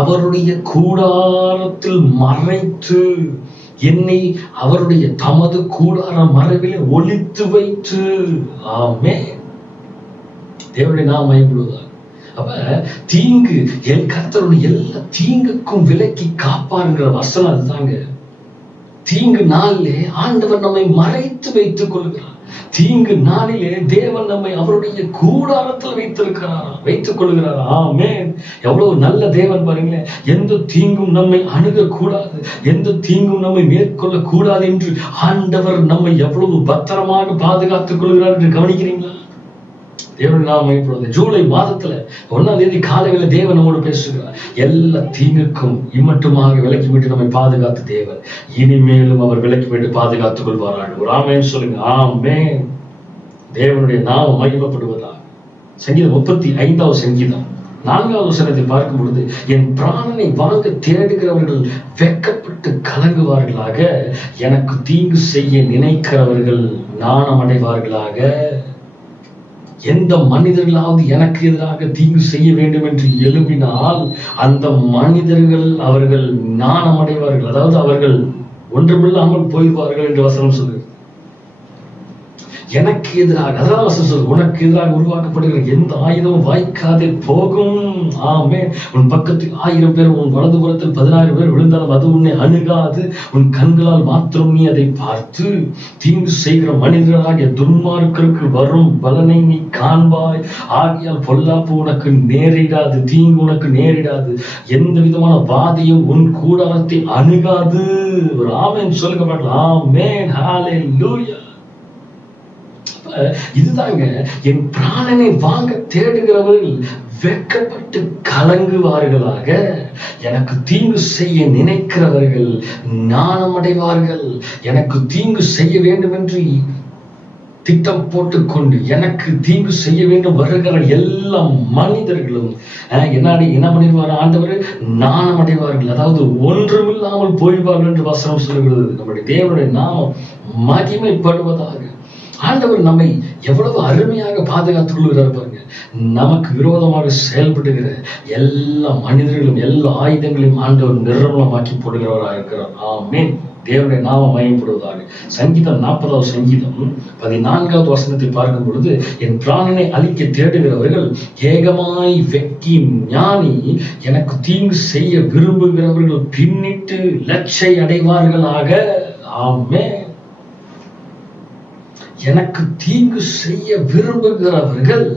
அவருடைய கூடாரத்தில் மறைத்து, என்னை அவருடைய தமது கூடார மறைவிலே ஒளித்து வைத்து. ஆமே. தேவனுடைய நாமம் மகிமைப்படுவதாக. அப்ப தீங்கு என் கர்த்தருடைய எல்லா தீங்குக்கும் விலக்கி காப்பாருங்கிற வசனம் அதுதாங்க. தீங்கு நாளிலே ஆண்டவர் நம்மை மறைத்து வைத்துக் கொள்கிறார். தீங்கு நாளிலே தேவன் நம்மை அவருடைய கூடாரத்தில் வைத்துக் கொள்கிறார். ஆமென். எவ்வளவு நல்ல தேவன் பாருங்களேன். எந்த தீங்கும் நம்மை அணுகக்கூடாது, எந்த தீங்கும் நம்மை மேற்கொள்ள கூடாது என்று ஆண்டவர் நம்மை எவ்வளவு பத்திரமாக பாதுகாத்துக் கொள்கிறார் என்று கவனிக்கிறீங்களா? தேவன் நாம இப்பொழுது ஜூலை மாதத்துல 1ஆம் தேதி காலையில தேவன் நம்மோடு பேசுகிறார். எல்லா தீங்குக்கும் இம்மட்டுமாக விலக்கி விட்டு நம்மை பாதுகாத்து தேவன் இனிமேலும் அவர் விலக்கி விட்டு பாதுகாத்துக் கொள்வார்கள். ஒரு ஆமென் சொல்லுங்க. ஆமென். தேவனுடைய நாமம் மகிமைப்படுவதாக. சங்கீதம் 35வது சங்கீதம் 4வது வசனத்தை பார்க்கும் பொழுது, என் பிராணனை வாங்க தேடுகிறவர்கள் வெட்கப்பட்டு கலங்குவார்களாக, எனக்கு தீங்கு செய்ய நினைக்கிறவர்கள் நாணம் அடைவார்களாக. எந்த மனிதர்களாவது எனக்கு எதிராக தீங்கு செய்ய வேண்டும் என்று எழும்பினால் அந்த மனிதர்கள் அவர்கள் நாணம் அடைவார்கள், அதாவது அவர்கள் ஒன்றுமில்லாமல் போய்வார்கள் என்று வசனம் சொல்லுது. எனக்கு எதிராக, அதாவது வசனம் சொல்லுது, உனக்கு எதிராக உருவாக்கப்படுகிற எந்த ஆயுதமும் வாய்க்காதே போகும். ஆமே. உன் பக்கத்தில் 1000 பேர், உன் வலதுபுறத்தில் 10,000 பேர் விழுந்தாலும் அது உன்னை அணுகாது. உன் கண்களால் மாத்திரம் நீ அதை பார்த்து தீங்கு செய்கிற மனிதராகிய துன்மார்க்கருக்கு வரும் பலனை நீ காண்பாய். ஆகியால் பொல்லாப்பு உனக்கு நேரிடாது, தீங்கு உனக்கு நேரிடாது, எந்த விதமான வாதையும் உன் கூடாரத்தை அணுகாது. ஒரு ஆமென் சொல்லுங்க பாருங்க. ஆமென். ஹல்லேலூயா. இதுதாங்க, என் பிராணனை வாங்க தேடுகிறவர்கள் வெட்கப்பட்டு கலங்குவார்களாக, எனக்கு தீங்கு செய்ய நினைக்கிறவர்கள் நாணம் அடைவார்கள். எனக்கு தீங்கு செய்ய வேண்டும் என்று திட்டம் போட்டுக்கொண்டு எனக்கு தீங்கு செய்ய வேண்டும் வருகிற எல்லா மனிதர்களும் என்ன பண்ணிடுவார்? ஆண்டவர் நாணம் அடைவார்கள், அதாவது ஒன்றுமில்லாமல் போய்வார்கள் என்று வசனம் சொல்லுகிறது. நம்முடைய தேவனுடைய நாமம் மகிமைப்படுவதாக. ஆண்டவர் நம்மை எவ்வளவு அருமையாக பாதுகாத்துக் கொள்கிறார் பாருங்க. நமக்கு விரோதமாக செயல்படுகிற எல்லா மனிதர்களும் எல்லா ஆயுதங்களையும் ஆண்டவர் நிர்மூலமாக்கி போடுகிறவராக இருக்கிறார். ஆமென். தேவனுடைய நாமம் மகிமைப்படுவதாக. சங்கீதம் 40வது சங்கீதம் 14வது வசனத்தை பார்க்கும் பொழுது, என் பிராணனை அழிக்க தேடுகிறவர்கள் ஏகமாய் வெட்கி ஞானி, எனக்கு தீங்கு செய்ய விரும்புகிறவர்கள் பின்னிட்டு லட்சை அடைவார்களாக. ஆமென். எனக்கு தீங்கு செய்ய விரும்புகிறவர்கள்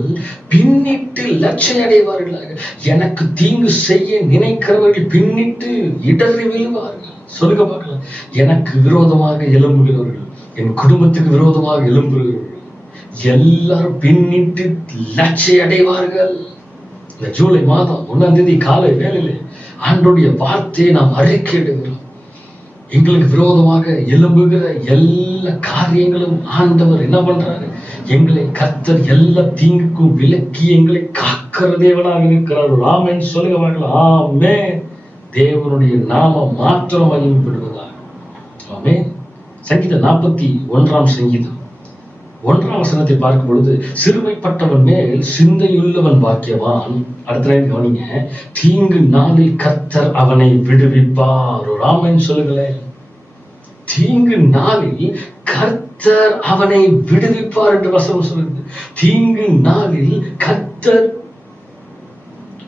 பின்னிட்டு லட்சை அடைவார்களாக. எனக்கு தீங்கு செய்ய நினைக்கிறவர்கள் பின்னிட்டு இடறி விழுவார்கள். சொல்லுங்க பார்க்கலாம். எனக்கு விரோதமாக எழும்புகிறவர்கள், என் குடும்பத்துக்கு விரோதமாக எழும்புகிறவர்கள் எல்லாரும் பின்னிட்டு லட்சை அடைவார்கள். இந்த ஜூலை மாதம் 1ஆம் தேதி காலை வேளையிலே ஆண்டவருடைய வார்த்தையை நாம் அறிக்கையிடுகிறோம். எங்களுக்கு விரோதமாக எழும்புகிற எல்லா காரியங்களும் ஆண்டவர் என்ன பண்றாரு? எங்களை கர்த்தர் எல்லா தீங்குக்கும் விலக்கி எங்களை காக்கிற தேவனாக இருக்கிறார். ஆமென் சொல்லுங்க பார்க்கலாம். ஆமென். தேவனுடைய நாமம் மாத்திரம் மகிமைப்படுவதாக. ஆமென். சங்கீதம் 41ஆம் சங்கீதம் 1ஆம் வசனத்தை பார்க்கும் பொழுது, சிறுமைப்பட்டவன் மேல் சிந்தையுள்ளவன் பாக்கியவான். அடுத்த கவனிங்க, தீங்கு நாளில் கர்த்தர் அவனை விடுவிப்பார். ஒரு ஆமென் சொல்லுங்களேன். தீங்கு நாளில் கர்த்தர் அவனை விடுவிப்பார் என்று வசனம் சொல்லுது. தீங்கு நாளில் கர்த்தர்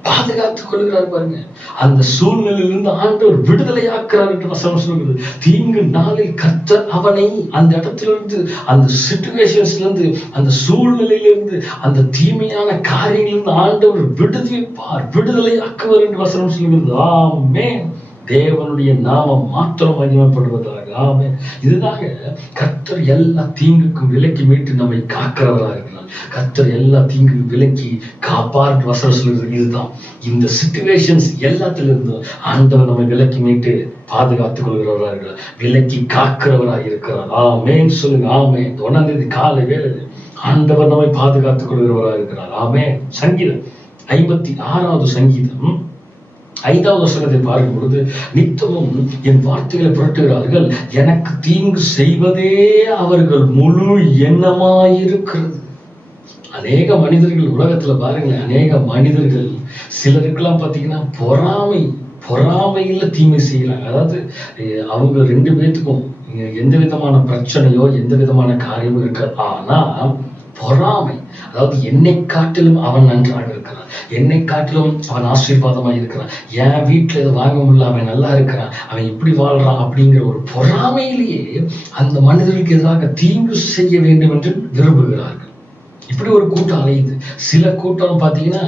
பாதுகாத்துக் கொள்கிறார் பாருங்க. அந்த சூழ்நிலையிலிருந்து ஆண்டவர் விடுதலையாக்குறார் என்று வசனம் சொல்கிறது. தீங்கு நாளில் கர்த்தர் அவனை அந்த இடத்திலிருந்து, அந்த சிச்சுவேஷன்ஸ்ல இருந்து, அந்த சூழ்நிலையிலிருந்து, அந்த தீமையான காரியங்களிலிருந்து ஆண்டவர் விடுவிப்பார், விடுதலையாக்குவார் என்று வசனம் சொல்கிறது. ஆமென். தேவனுடைய நாமம் மாத்திரம் மகிமைப்படுவதாக. ஆமென். இதுதாக கர்த்தர் எல்லா தீங்குக்கும் விலக்கி மீட்டு நம்மை காக்கிறவராக இருக்கிறார். கர்த்தர் எல்லா தீங்குக்கும் விலக்கி காப்பார் வசனம் சொல்கிறது. இதுதான் இந்த சிச்சுவேஷன்ஸ் எல்லாத்திலிருந்தும் ஆண்டவர் நம்மை விலக்கி மீட்டு பாதுகாத்துக் கொள்கிறவராக இருக்கிறார், விலக்கி காக்கிறவராக இருக்கிறார். ஆமென் சொல்லுங்க. ஆமென். 1ஆம் தேதி காலை வேளை ஆண்டவர் நம்மை பாதுகாத்துக் கொள்கிறவராக இருக்கிறார். ஆமென். சங்கீதம் 56வது சங்கீதம் 5வது வசனத்தை பார்க்கும் பொழுது, நித்தமும் என் வார்த்தைகளை புரட்டுகிறார்கள், எனக்கு தீங்கு செய்வதே அவர்கள் முழு எண்ணமாயிருக்கிறது. அநேக மனிதர்கள் உலகத்துல பாருங்களேன், அநேக மனிதர்கள் சிலருக்கெல்லாம் பாத்தீங்கன்னா பொறாமையில தீமை செய்யறாங்க. அதாவது அவங்க 2 பேத்துக்கும் எந்த விதமான பிரச்சனையோ எந்த விதமான காரியமும் இருக்காது. ஆனா பொறாமை, அதாவது என்னை காட்டிலும் அவன் நன்றாக இருக்கிறான், என்னை காட்டிலும் அவன் ஆசீர்வாதமாக இருக்கிறான், என் வீட்டுல இதை வாங்க முடியல, அவன் நல்லா இருக்கிறான், அவன் இப்படி வாழ்றான் அப்படிங்கிற ஒரு பொறாமையிலேயே அந்த மனிதர்களுக்கு எதிராக தீங்கு செய்ய வேண்டும் என்று விரும்புகிறார்கள். இப்படி ஒரு கூட்டம் அலையுது. சில கூட்டம் பாத்தீங்கன்னா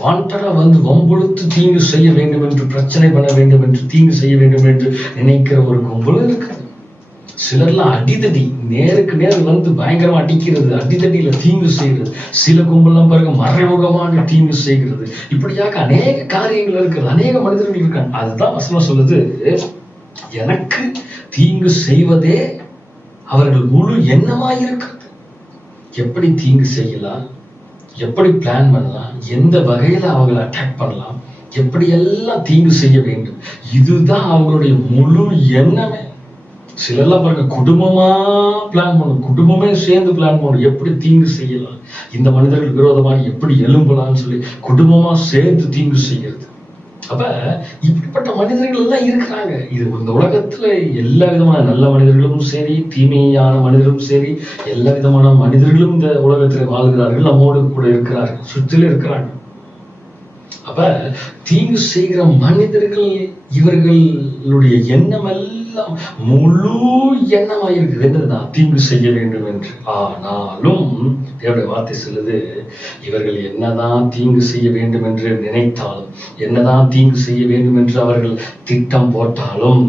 வாண்டடா வந்து வம்புழுத்து தீங்கு செய்ய வேண்டும் என்று, பிரச்சனை பண்ண வேண்டும் என்று, தீங்கு செய்ய வேண்டும் என்று நினைக்கிற ஒரு கும்பலும் இருக்குது. சிலர்லாம் அடிதடி, நேருக்கு நேர் வந்து பயங்கரமா அடிக்கிறது, அடிதடியில தீங்கு செய்கிறது. சில கும்பல்லாம் பாருங்க மறைமுகமான தீங்கு செய்கிறது. இப்படியாக அநேக காரியங்கள் இருக்கிறது, அநேக மனிதர்கள் இருக்காங்க. அதுதான் வசனம் சொல்லுது, எனக்கு தீங்கு செய்வதே அவர்கள் முழு எண்ணமாயிருக்கிறது. எப்படி தீங்கு செய்யலாம், எப்படி பிளான் பண்ணலாம், எந்த வகையில அவங்களை அட்டாக் பண்ணலாம், எப்படி எல்லாம் தீங்கு செய்ய வேண்டும், இதுதான் அவங்களுடைய முழு எண்ணமே. சிலர்லாம் பாருங்க குடும்பமா பிளான் பண்ணும், குடும்பமே சேர்ந்து பிளான் பண்ணும், எப்படி தீங்கு செய்யலாம், இந்த மனிதர்கள் விரோதமாக எப்படி எழும்பலாம்னு சொல்லி குடும்பமா சேர்ந்து தீங்கு செய்யறது. அப்ப இப்படிப்பட்ட மனிதர்கள் எல்லாம் இருக்கிறாங்க. இது இந்த உலகத்துல எல்லா விதமான நல்ல மனிதர்களும் சரி, தீமையான மனிதர்களும் சரி, எல்லா விதமான மனிதர்களும் இந்த உலகத்துல வாழ்கிறார்கள், நம்மோடு கூட இருக்கிறார்கள், சுற்றில இருக்கிறாங்க. அப்ப தீங்கு செய்கிற மனிதர்கள் இவர்களுடைய எண்ணம் எல்லாம் முழு எண்ணமாயிருக்கிறது, என்னதான் தீங்கு செய்ய வேண்டும் என்று. ஆனாலும் தேவனுடைய வார்த்தை சொல்லுது, இவர்கள் என்னதான் தீங்கு செய்ய வேண்டும் என்று நினைத்தாலும், என்னதான் தீங்கு செய்ய வேண்டும் என்று அவர்கள் திட்டம் போட்டாலும்,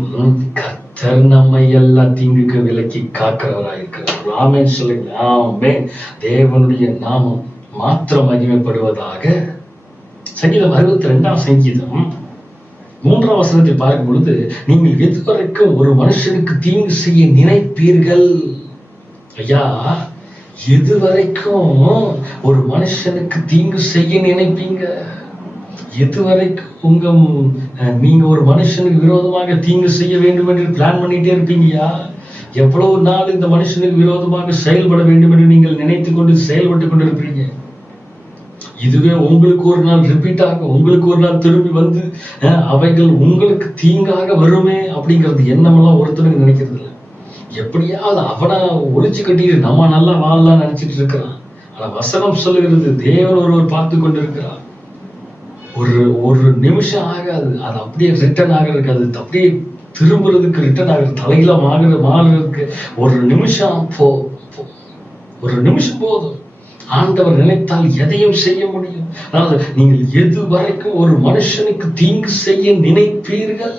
கர்த்தர் நம்மை எல்லா தீங்குக்கு விலக்கி காக்கிறவராயிருக்கிறார். ஆமென் சொல்லுங்க. ஆமென். தேவனுடைய நாமம் மாத்திரம் மகிமைப்படுவதாக. சங்கீதம் 62ஆம் சங்கீதம் 3ஆம் வசனத்தை பார்க்கும் பொழுது, நீங்கள் எதுவரைக்கும் ஒரு மனுஷனுக்கு தீங்கு செய்ய நினைப்பீர்கள்? ஐயா, எதுவரைக்கும் ஒரு மனுஷனுக்கு தீங்கு செய்ய நினைப்பீங்க? எதுவரைக்கும் நீங்க ஒரு மனுஷனுக்கு விரோதமாக தீங்கு செய்ய வேண்டும் என்று பிளான் பண்ணிட்டே இருப்பீங்கயா? எவ்வளவு நாள் இந்த மனுஷனுக்கு விரோதமாக செயல்பட வேண்டும் என்று நீங்கள் நினைத்து கொண்டு செயல்பட்டு கொண்டு இருப்பீங்க? இதுவே உங்களுக்கு ஒரு நாள் ரிப்பீட் ஆகும், உங்களுக்கு ஒரு நாள் திரும்பி வந்து அவைகள் உங்களுக்கு தீங்காக வருமே அப்படிங்கிறது எண்ணமெல்லாம் ஒருத்தனுக்கு நினைக்கிறது இல்லை. எப்படியாவது அவனை ஒழிச்சு கட்டிட்டு நம்ம நல்லா வாழலாம் நினைச்சிட்டு இருக்கிறான். ஆனா வசனம் சொல்லுகிறது, தேவன் ஒருவர் பார்த்து கொண்டு இருக்கிறார். ஒரு நிமிஷம் ஆகாது, அது அப்படியே ரிட்டர்ன் ஆகிறதுக்கு, அது அப்படியே திரும்புறதுக்கு ரிட்டர்ன் ஆகுற தலையில மாறுறதுக்கு ஒரு நிமிஷம் ஒரு நிமிஷம் போதும். ஆண்டவர் நினைத்தால் எதையும் செய்ய முடியும். அதாவது நீங்கள் எது வரைக்கும் ஒரு மனுஷனுக்கு தீங்கு செய்ய நினைப்பீர்கள்,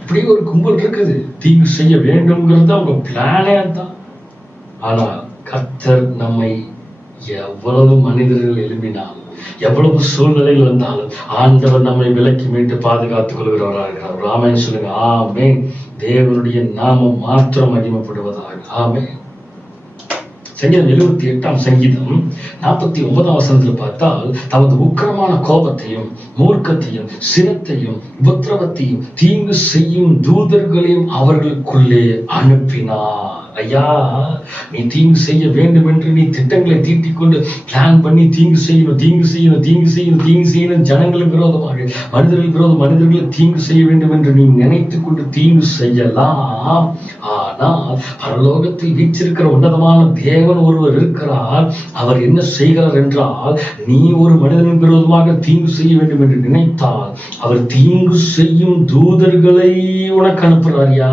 இப்படி ஒரு கும்பல் இருக்குது, தீங்கு செய்ய வேண்டும்ங்கிறது அவங்க பிளானே தான். ஆனால் கர்த்தர் நம்மை எவ்வளவு மனிதர்கள் எழுப்பினாலும், எவ்வளவு சூழ்நிலைகள் வந்தாலும் ஆண்டவர் நம்மை விலக்கி மீட்டு பாதுகாத்துக் கொள்கிறவராக இருக்கிறார். ஆமென் சொல்லுங்க. ஆமென். தேவனுடைய நாமம் மாத்திரம் மகிமைப்படுவதாக. ஆமென். சங்கீதம் 78 சங்கீதம் 49 வசனத்தில் பார்த்தால், தமது உக்கிரமான கோபத்தையும் மூர்க்கத்தையும் சினத்தையும் உபத்திரவத்தையும் தீங்கு செய்யும் தூதர்களையும் அவர்களுக்குள்ளே அனுப்பினார். ஐயா, நீ தீங்கு செய்ய வேண்டும் என்று நீ திட்டங்களை தீட்டிக் கொண்டு பிளான் பண்ணி தீங்கு செய்யணும் தீங்கு செய்யணும் தீங்கு செய்யணும் தீங்கு செய்யணும், ஜனங்களுக்கு விரோதமாக மனிதர்களை தீங்கு செய்ய வேண்டும் என்று நீ நினைத்து கொண்டு தீங்கு செய்யலாம். ஆனால் பரலோகத்தில் வீற்றிருக்கிற உன்னதமான தேவன் ஒருவர் இருக்கிறார். அவர் என்ன செய்கிறார் என்றால், நீ ஒரு மனிதனின் விரோதமாக தீங்கு செய்ய வேண்டும் என்று நினைத்தால் அவர் தீங்கு செய்யும் தூதர்களை உனக்கு அனுப்புறாரியா.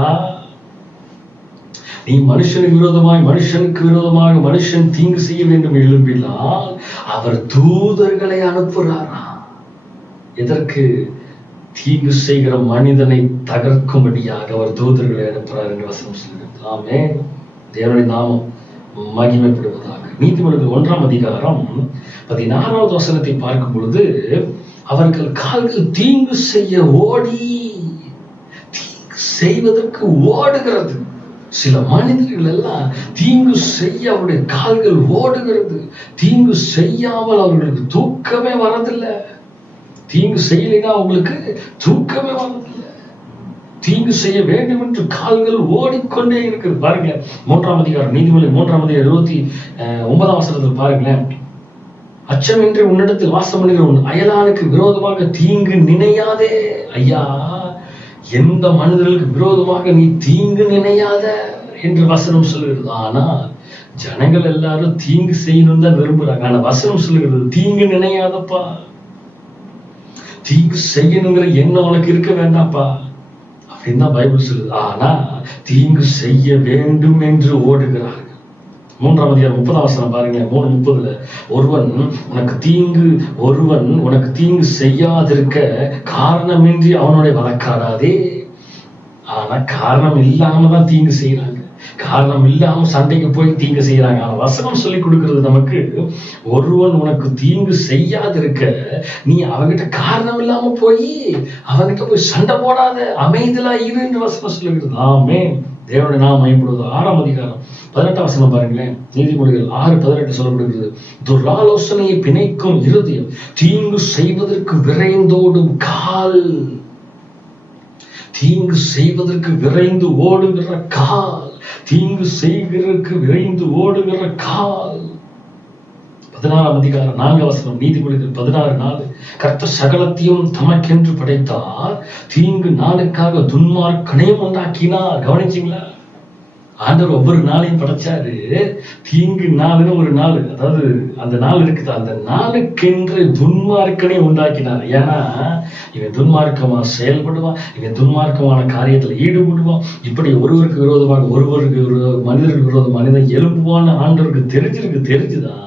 நீ மனுஷனுக்கு விரோதமாக மனுஷன் தீங்கு செய்ய வேண்டும் எழும்பினால் அவர் தூதர்களை அனுப்புறாரா. எதற்கு? தீங்கு செய்கிற மனிதனை தகர்க்கும்படியாக அவர் தூதர்களை அனுப்புறார் என்று வசனம் சொல்கிறது. ஆமென். தேவனுடைய நாமம் மகிமைப்படுவதாக. நீதிமொழிகள் 1 அதிகாரம் 16 வசனத்தை பார்க்கும் பொழுது, அவர்கள் கால்கள் தீங்கு செய்ய ஓடி, தீங்கு செய்வதற்கு ஓடுகிறது. சில மனிதர்கள் எல்லாம் தீங்கு செய்ய அவருடைய கால்கள் ஓடுகிறது. தீங்கு செய்யாமல் அவர்களுக்கு தூக்கமே வரதில்லை. தீங்கு செய்யலைன்னா அவங்களுக்கு தூக்கமே வரதில்லை. தீங்கு செய்ய வேண்டும் என்று கால்கள் ஓடிக்கொண்டே இருக்கிறது. பாருங்க, 3 அதிகாரம் நீதிமொழி 3 அதிகாரம் 29 வசனத்தில் பாருங்களேன். அச்சமின்றி உன்னிடத்தில் வாசம் பண்ணுகிற உன் அயலானுக்கு விரோதமாக தீங்கு நினையாதே. ஐயா, எந்த மனிதர்களுக்கு விரோதமாக நீ தீங்கு நினையாத என்று வசனம் சொல்லுகிறது. ஆனா ஜனங்கள் எல்லாரும் தீங்கு செய்யணும் தான் விரும்புறாங்க. ஆனா வசனம் சொல்லுகிறது தீங்கு நினையாதப்பா, தீங்கு செய்யணுங்கிற எண்ணம் உனக்கு இருக்க வேண்டாப்பா அப்படின்னு தான் பைபிள் சொல்லுது. ஆனா தீங்கு செய்ய வேண்டும் என்று ஓடுகிறார்கள். 3 அதிகாரம் 30 வசனம் பாருங்க. 3:30 ஒருவன் உனக்கு தீங்கு செய்யாதிருக்க காரணமின்றி அவனுடைய வழக்காடாதே. ஆனா காரணம் இல்லாம தான் தீங்கு செய்யறாங்க. காரணம் இல்லாம சண்டைக்கு போய் தீங்கு செய்யறாங்க. ஆனா வசனம் சொல்லி கொடுக்கிறது நமக்கு, ஒருவன் உனக்கு தீங்கு செய்யாதிருக்க நீ அவன்கிட்ட காரணம் இல்லாம போய் அவன்கிட்ட போய் சண்டை போடாத, அமைதியா இரு என்று வசனம் சொல்லுகிறது. ஆமென். தேவனுடைய நாமம் மகிமைப்படுவது. 6 அதிகாரம் 18 வசனம் பாருங்களேன். நீதிமொழிகள் 6:18 சொல்லப்படுகிறது. துராலோசனையை பிணைக்கும் இருதயம், தீங்கு செய்வதற்கு விரைந்தோடும் கால். தீங்கு செய்வதற்கு விரைந்து ஓடுகிற கால், தீங்கு செய்கிறதுக்கு விரைந்து ஓடுகிற கால். 16 அதிகாரம் 4 வசனம் நீதிமொழிகள் 16:4. கர்த்தர் சகலத்தையும் தமக்கென்று படைத்தார், தீங்கு நாளுக்காக துன்மார்க்கனையும் உண்டாக்கினார். கவனிச்சீங்களா? ஆண்டவர் ஒவ்வொரு நாளையும் படைச்சாரு. தீங்கு நாளுன்னு ஒரு நாள், அதாவது அந்த நாள் இருக்குது, அந்த நாளுக்கென்று துன்மார்க்கனை உண்டாக்கினார். ஏன்னா இவன் துன்மார்க்கமா செயல்படுவான், இவன் துன்மார்க்கமான காரியத்துல ஈடுபடுவான், இப்படி ஒருவருக்கு விரோதமாக மனிதருக்கு விரோதம் மனிதன் எழுப்புவான்னு ஆண்டவருக்கு தெரிஞ்சுதான்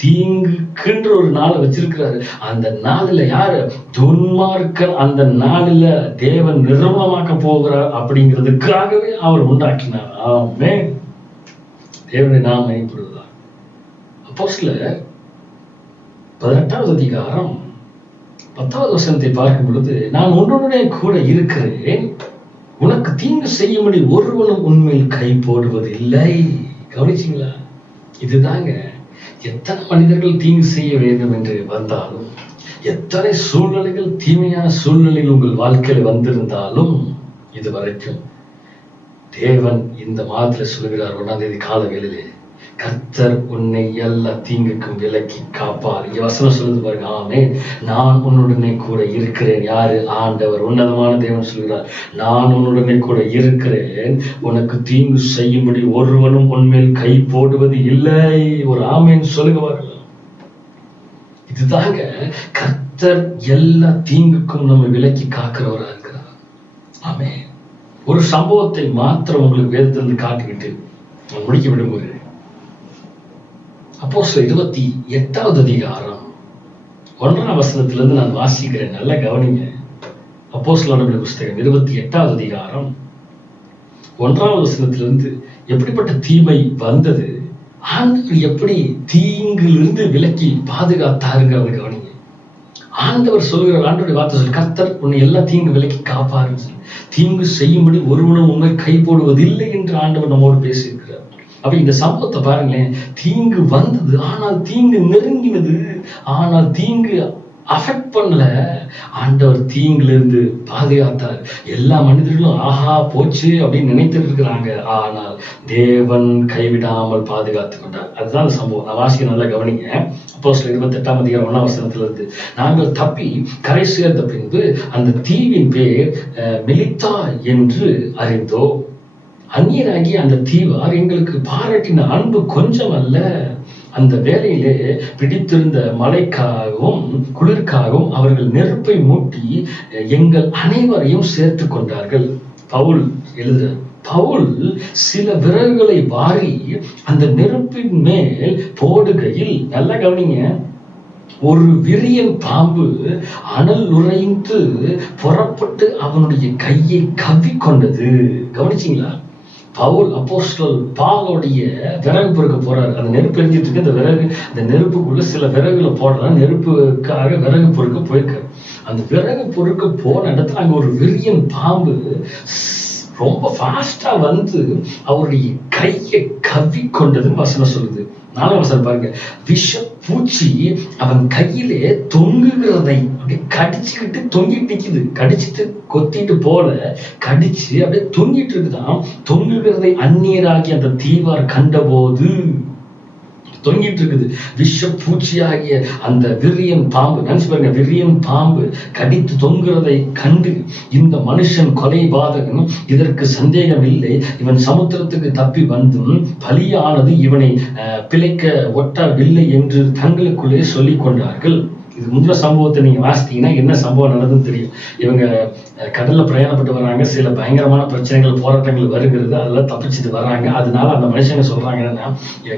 தீங்குக்குன்ற ஒரு நாளை வச்சிருக்கிறாரு. அந்த நாளில் யாரு? துன்மார்க்கன் அந்த நாளில் தேவன் நிர்மலமாக்க போகிறார் அப்படிங்கிறதுக்காகவே அவர் உண்டாக்கினார். ஆமென். தேவனுடைய நாமம் மகிமைப்படுவதாக. அப்போஸ்தலர் 18 அதிகாரம் 10 வசனத்தை பார்க்கும் பொழுது, நான் உன்னுடனே கூட இருக்கிறேன், உனக்கு தீங்கு செய்யும்படி ஒருவனும் உண்மையில் கை போடுவது இல்லை. கவனிச்சிங்களா? இதுதாங்க, எத்தனை மனிதர்கள் தீங்கு செய்ய வேண்டும் என்று வந்தாலும், எத்தனை சூழ்நிலைகள் தீமையான சூழ்நிலைகள் உங்கள் வாழ்க்கையில் வந்திருந்தாலும், இதுவரைக்கும் தேவன் இந்த மாதத்துல சொல்லுகிறார், 1ஆம் தேதி கால வேளையிலே, கர்த்தர் உன்னை எல்லா தீங்குக்கும் விலக்கி காப்பார். வசனம் சொல்லுது பாருங்க. ஆமென். நான் உன்னுடனே கூட இருக்கிறேன். யாரு? ஆண்டவர், உன்னதமான தேவன் சொல்கிறார், நான் உன்னுடனே கூட இருக்கிறேன், உனக்கு தீங்கு செய்யும்படி ஒருவனும் உன்மேல் கை போடுவது இல்லை. ஒரு ஆமென் சொல்லுவார்கள். இதுதாங்க கர்த்தர் எல்லா தீங்குக்கும் நம்ம விலக்கி காக்கிறவரா இருக்கிறார். ஆமென். ஒரு சம்பவத்தை மாத்திரம் உங்களுக்கு வேதத்திலிருந்து காட்டிவிட்டு நான் முடிக்க விரும்புகிறேன். அப்போஸ்தலர் 28வது அதிகாரம் 1ஆம் வசனத்திலிருந்து நான் வாசிக்கிறேன். நல்லா கவனிங்க. அப்போஸ்தலர் புஸ்தகம் 28வது அதிகாரம் 1ஆம் வசனத்திலிருந்து எப்படிப்பட்ட தீமை வந்தது, ஆண்டவர் எப்படி தீங்கிலிருந்து விலக்கி பாதுகாத்தாருங்கிறத கவனிங்க. ஆண்டவர் சொல்கிறார், ஆண்டவருடைய வார்த்தை சொல்லு, கர்த்தர் உன்னை எல்லா தீங்கு விலக்கி காப்பாருன்னு சொல்லி, தீங்கு செய்யும்படி ஒருவனும் உண்மை கை போடுவதில்லை என்று ஆண்டவர் நம்மோடு பேசியிருக்கிறார். அப்ப இந்த சம்பவத்தை பாருங்களேன். தீங்கு வந்தது, ஆனால் தீங்கு நெருங்கினது, ஆனால் தீங்கு அஃபெக்ட் பண்ணல. ஆண்டவர் தீங்குல இருந்து பாதுகாத்தார். எல்லா மனிதர்களும் ஆஹா போச்சு அப்படின்னு நினைத்துட்டு இருக்கிறாங்க, ஆனால் தேவன் கைவிடாமல் பாதுகாத்து கொண்டார். அதுதான் அந்த சம்பவம். நான் வாசிக்க நல்லா கவனிங்க. அப்போஸ்தலர் 28ஆம் அதிகாரம் 1ஆம் வசனத்துல இருந்து, நாங்கள் தப்பி கரை சேர்ந்த பின்பு அந்த தீவின் பேர் மெலித்தா என்று அறிந்தோம். அந்நியராகி அந்த தீவார் எங்களுக்கு பாராட்டின அன்பு கொஞ்சம் அல்ல. அந்த வேலையிலே பிடித்திருந்த மழைக்காகவும் குளிர்காகவும் அவர்கள் நெருப்பை மூட்டி எங்கள் அனைவரையும் சேர்த்து கொண்டார்கள். பவுல் எழுதுற, பவுல் சில விறகுகளை வாரி அந்த நெருப்பின் மேல் போடுகையில், நல்லா கவனிங்க, ஒரு விரியன் பாம்பு அனல் உறைந்து புறப்பட்டு அவனுடைய கையை கவ்வி கொண்டது. கவனிச்சிங்களா? பவுல் அப்போஸ்தலர் பாலுடைய விறகு பொறுக்க போறாரு. அந்த நெருப்பு எரிஞ்சிட்டு இருக்கு. அந்த விறகு, அந்த நெருப்புக்குள்ள சில விறகுகளை போடுறாங்க. நெருப்புக்காக விறகு பொறுக்க போயிருக்காரு. அந்த விறகு பொறுக்க போன இடத்துல அங்க ஒரு விரியன் பாம்பு ரொம்ப ஃபாஸ்டா வந்து அவருடைய கையை கவ்வி கொண்டதுன்னு வசனம் சொல்லுது. 4ஆம் வசனம் பாருங்க, விஷ பூச்சி அவன் கையிலே தொங்குகிறதை அப்படியே கடிச்சுக்கிட்டு தொங்கிட்டு நிக்குது. கடிச்சிட்டு கொத்திட்டு போல கடிச்சு அப்படியே தொங்கிட்டு இருக்குதான். தொங்குகிறதை அந்நியராகி அந்த தீவார் கண்டபோது, தொங்கிட்டு இருக்குது விஷ பூச்சியாகிய அந்த விரியன் பாம்பு, நினைச்சு பாருங்க, விரியன் பாம்பு கடித்து தொங்குறதை கண்டு, இந்த மனுஷன் கொலைபாதகன், இதற்கு சந்தேகம் இல்லை, இவன் சமுத்திரத்துக்கு தப்பி வந்தும் பலியானது இவனை பிழைக்க ஒட்டவில்லை என்று தங்களுக்குள்ளே சொல்லிக் கொண்டார்கள். இது முந்தின சம்பவத்தை நீங்க வாசித்தீங்கன்னா என்ன சம்பவம் நடந்ததுன்னு தெரியும். இவங்க கடல்ல பிரயாணப்பட்டு வர்றாங்க. சில பயங்கரமான பிரச்சனைகள், போராட்டங்கள் வருகிறது. அதெல்லாம் தப்பிச்சுட்டு வர்றாங்க. அதனால அந்த மனுஷங்க சொல்றாங்க என்னன்னா,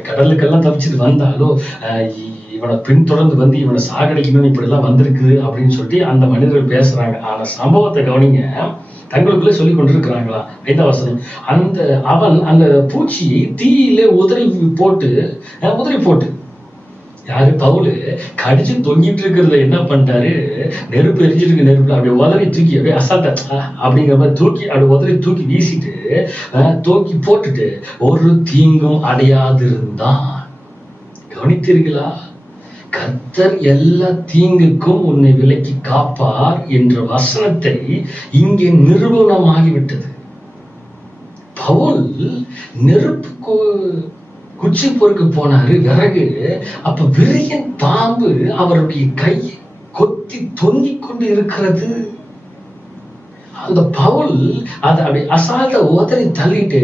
கடலுக்கெல்லாம் தப்பிச்சுட்டு வந்தாலும் இவனை பின்தொடர்ந்து வந்து இவனை சாகடிக்கணும்னு இப்படி எல்லாம் வந்திருக்குது அப்படின்னு சொல்லி அந்த மனிதர்கள் பேசுறாங்க. ஆனா சம்பவத்தை கவனிங்க, தங்களுக்குள்ளே சொல்லி கொண்டிருக்கிறாங்களா? 5ஆம் வசனம், அவன் அந்த பூச்சியை தீயிலே உதறி போட்டு யாரு? பவுலு கடிச்சு தொங்கிட்டு இருக்கிறதுல என்ன பண்ணிட்டாரு, நெருப்பு எரிஞ்சிருக்கு, நெருப்புல அப்படியே உதறி தூக்கி அப்படியே அசால்ட்டா அப்படிங்கிற மாதிரி தூக்கி அப்படியே உதறி தூக்கி வீசிட்டு தூக்கி போட்டுட்டு ஒரு தீங்கும் அடையாதிருந்தான். கவனித்தீர்களா? கர்த்தர் எல்லா தீங்குக்கும் உன்னை விலக்கி காப்பார் என்ற வசனத்தை இங்கே நிரூபணமாகிவிட்டது. பவுல் நெருப்புக்கு குச்சி பொறுக்க போனாரு, விறகு. அப்ப விரியன் பாம்பு அவருடைய கையை கொத்தி தொங்கிக் கொண்டு இருக்கிறது. அந்த பவுல் அதை அப்படி அசால்ட்டா உதறி தள்ளிட்டு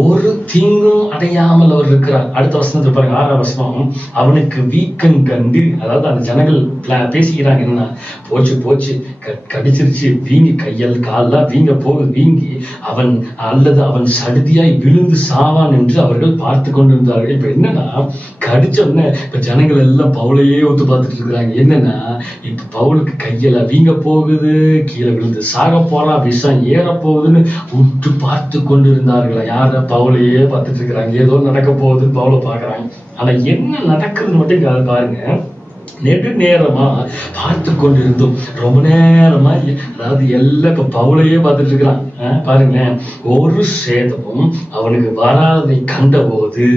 ஒரு தீங்கும் அடையாமல் அவர் இருக்கிறார். அடுத்த வசனத்தை பாருங்க, 6ஆம் வசனம், அவனுக்கு வீக்கம் கண்டு, அதாவது அந்த ஜனங்கள் பேசிக்கிறாங்க என்ன, போச்சு கடிச்சிருச்சு, வீங்கி கையால் கால்லாம் வீங்க போகுது, வீங்கி அவன் சடுதியாய் விழுந்து சாவான் என்று அவர்கள் பார்த்து கொண்டிருந்தார்கள். இப்ப என்னன்னா, கடிச்ச உடனே இப்ப ஜனங்கள் எல்லாம் பவுலையே ஒத்து பார்த்துட்டு இருக்கிறாங்க. என்னன்னா, இப்ப பவுலுக்கு கையெல்லாம் வீங்க போகுது, கீழே விழுந்து சாக போறான், விஷம் ஏற போகுதுன்னு உற்று பார்த்து கொண்டிருந்தார்களா? யார? பவுலையே பார்த்துட்டு இருக்கிறாங்க. ஏதோ நடக்க போகுதுன்னு பவுலை பாக்குறாங்க. ஆனா என்ன நடக்குதுன்னு மட்டும் பாருங்க. நெடு நேரமா பார்த்து கொண்டிருந்தோம், ரொம்ப நேரமா, அதாவது எல்லாம் இப்ப பவுலையே பார்த்துட்டு இருக்கிறான். பாருங்களேன், ஒரு சேதமும் அவனுக்கு வராதை கண்டபோது,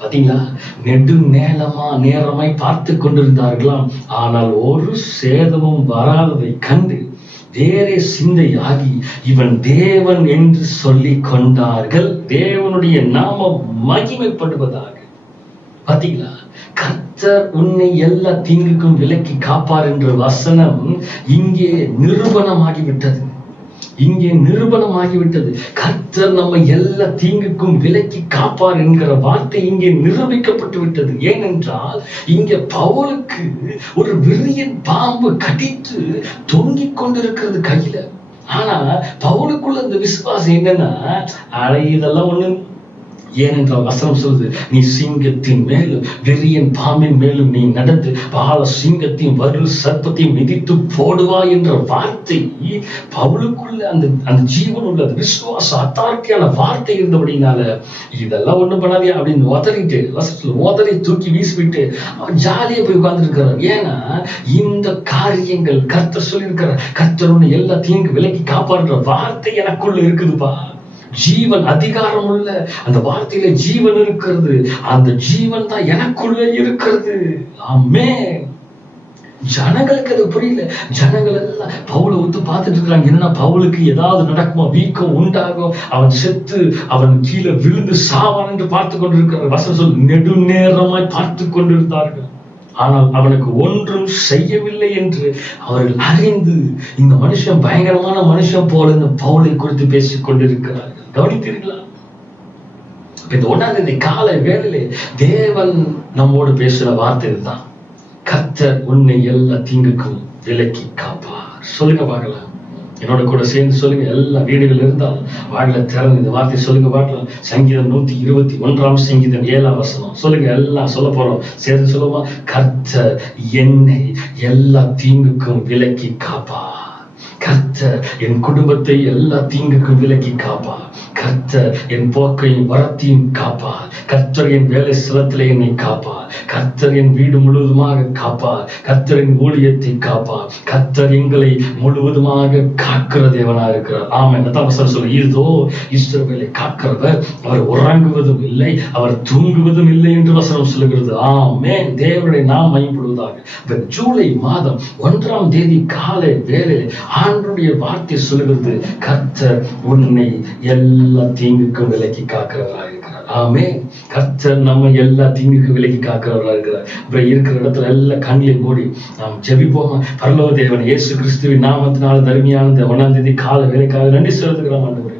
பாத்தீங்களா, நெடு நேரமாய் பார்த்து கொண்டிருந்தார்களாம், ஆனால் ஒரு சேதமும் வராததை கண்டு வேறே சிந்தையாகி இவன் தேவன் என்று சொல்லி கொண்டார்கள். தேவனுடைய நாமம் மகிமைப்படுவதாக. பாத்தீங்களா, கர்த்தர் உன்னை எல்லா தீங்குக்கும் விலக்கி காப்பார் என்ற வசனம் இங்கே நிரூபணமாகிவிட்டது. கர்த்தர் நம்ம எல்லா தீங்குக்கும் விலக்கி காப்பார் என்கிற வார்த்தை இங்கே நிரூபிக்கப்பட்டு விட்டது. ஏனென்றால் இங்கே பவுலுக்கு ஒரு விரியன் பாம்பு கடித்து தொங்கிக் கொண்டிருக்கிறது கையில. ஆனா பவுலுக்குள்ள இந்த விசுவாசம் என்னன்னா, இதெல்லாம் ஒண்ணு. ஏனென்றால் வசனம் சொல்லுது, நீ சிங்கத்தின் மேலும் விரியன் பாம்பின் மேலும் நீ நடந்து பால சிங்கத்தையும் வரு சர்ப்பத்தையும் மிதித்து போடுவா என்ற வார்த்தை பவுலுக்குள்ள அந்த ஜீவன் உள்ள விசுவாச அத்தாரிட்டியான வார்த்தை இருந்தபடினால இதெல்லாம் ஒண்ணும் பண்ணாதே அப்படின்னு உதறிட்டு உதறி தூக்கி வீசிவிட்டு அவன் ஜாலியா போய் உட்கார்ந்து இருக்கிறார். ஏன்னா இந்த காரியங்கள் கர்த்தர் சொல்லியிருக்கிறார். கர்த்தர் எல்லா தீங்கு விலக்கி காப்பாடுற வார்த்தை எனக்குள்ள இருக்குதுப்பா. ஜீவன் அதிகாரம் உள்ள அந்த வார்த்தையில ஜீவன் இருக்கிறது. அந்த ஜீவன் தான் எனக்குள்ள இருக்கிறது. ஆமென். ஜனங்களுக்கு அது புரியல. ஜனங்கள் எல்லாம் பவுலை ஒத்து பார்த்துட்டு இருக்காங்க. என்ன பவுலுக்கு ஏதாவது நடக்குமா, வீக்கம் உண்டாகும், அவன் செத்து அவன் கீழே விழுந்து சாவான் என்று பார்த்து கொண்டிருக்கிறார். வசனம் சொல், நெடுநேரமாய் பார்த்து கொண்டிருந்தார்கள். ஆனால் அவனுக்கு ஒன்றும் செய்யவில்லை என்று அவர்கள் அறிந்து இந்த மனுஷன் பயங்கரமான மனுஷன் போல இந்த பவுலை குறித்து பேசிக் கொண்டிருக்கிறார்கள். கவனித்தீர்களா? இந்த 1ஆம் தேதி காலை வேளையிலே தேவன் நம்மோடு பேசுற வார்த்தை தான், கர்த்தர் உன்னை எல்லா தீங்குக்கும் விலக்கி காப்பார். சொல்லுங்க பார்க்கலாம். என்னோட கூட சேர்ந்து சொல்லுங்க. எல்லா வீடுகள் இருந்தாலும் வாயில திறந்து இந்த வார்த்தை சொல்லுங்க பார்க்கலாம். சங்கீதம் 121 சங்கீதம் 7 வசனம் சொல்லுங்க. எல்லாம் சொல்ல போறோம், சேர்ந்து சொல்லுமா. கர்த்தர் என்னை எல்லா தீங்குக்கும் விலக்கி காப்பார். கர்த்தர் என் குடும்பத்தை எல்லா தீங்குக்கும் விலக்கி காப்பார். கர்த்தர் என் போக்கையும் வரத்தையும் காப்பார். கர்த்தர் என் வேலை ஸ்தலத்திலே என்னை காப்பார். கர்த்தர் என் வீடு முழுவதுமாக காப்பார். கர்த்தர் என் ஊழியத்தை காப்பார். கர்த்தர் எங்களை முழுவதுமாக காக்கிற தேவனா இருக்கிறார். ஆமென். அதான் சொல்லு, இதோ இஸ்ரவேலை காக்கிறவர், அவர் உறங்குவதும் இல்லை, அவர் தூங்குவதும் இல்லை என்று வசனம் சொல்லுகிறது. ஆமென். தேவனுடைய நாம் மையப்படுவதாக. ஜூலை மாதம் 1ஆம் தேதி காலை வேளையில் ஆண்டவருடைய வார்த்தை சொல்லுகிறது, கர்த்தர் உன்னை எல்லா தீங்குக்கும் விலக்கி காக்கிறவராக இருக்கிறார். ஆமென். கர்த்தர் நம்ம எல்லா தீங்குக்கும் விலக்கி காக்கிறவராக இருக்கிறார். அப்புறம் இருக்கிற இடத்துல எல்லாம் கண்ணிலை மூடி நாம் ஜெபிப்போம். பரலோக தேவன் இயேசு கிறிஸ்துவின் நாமத்தினால தருமையான இந்த 1ஆம் தேதி கால வேலைக்காக நன்றி செலுத்துகிறோம். ஆண்டவரே,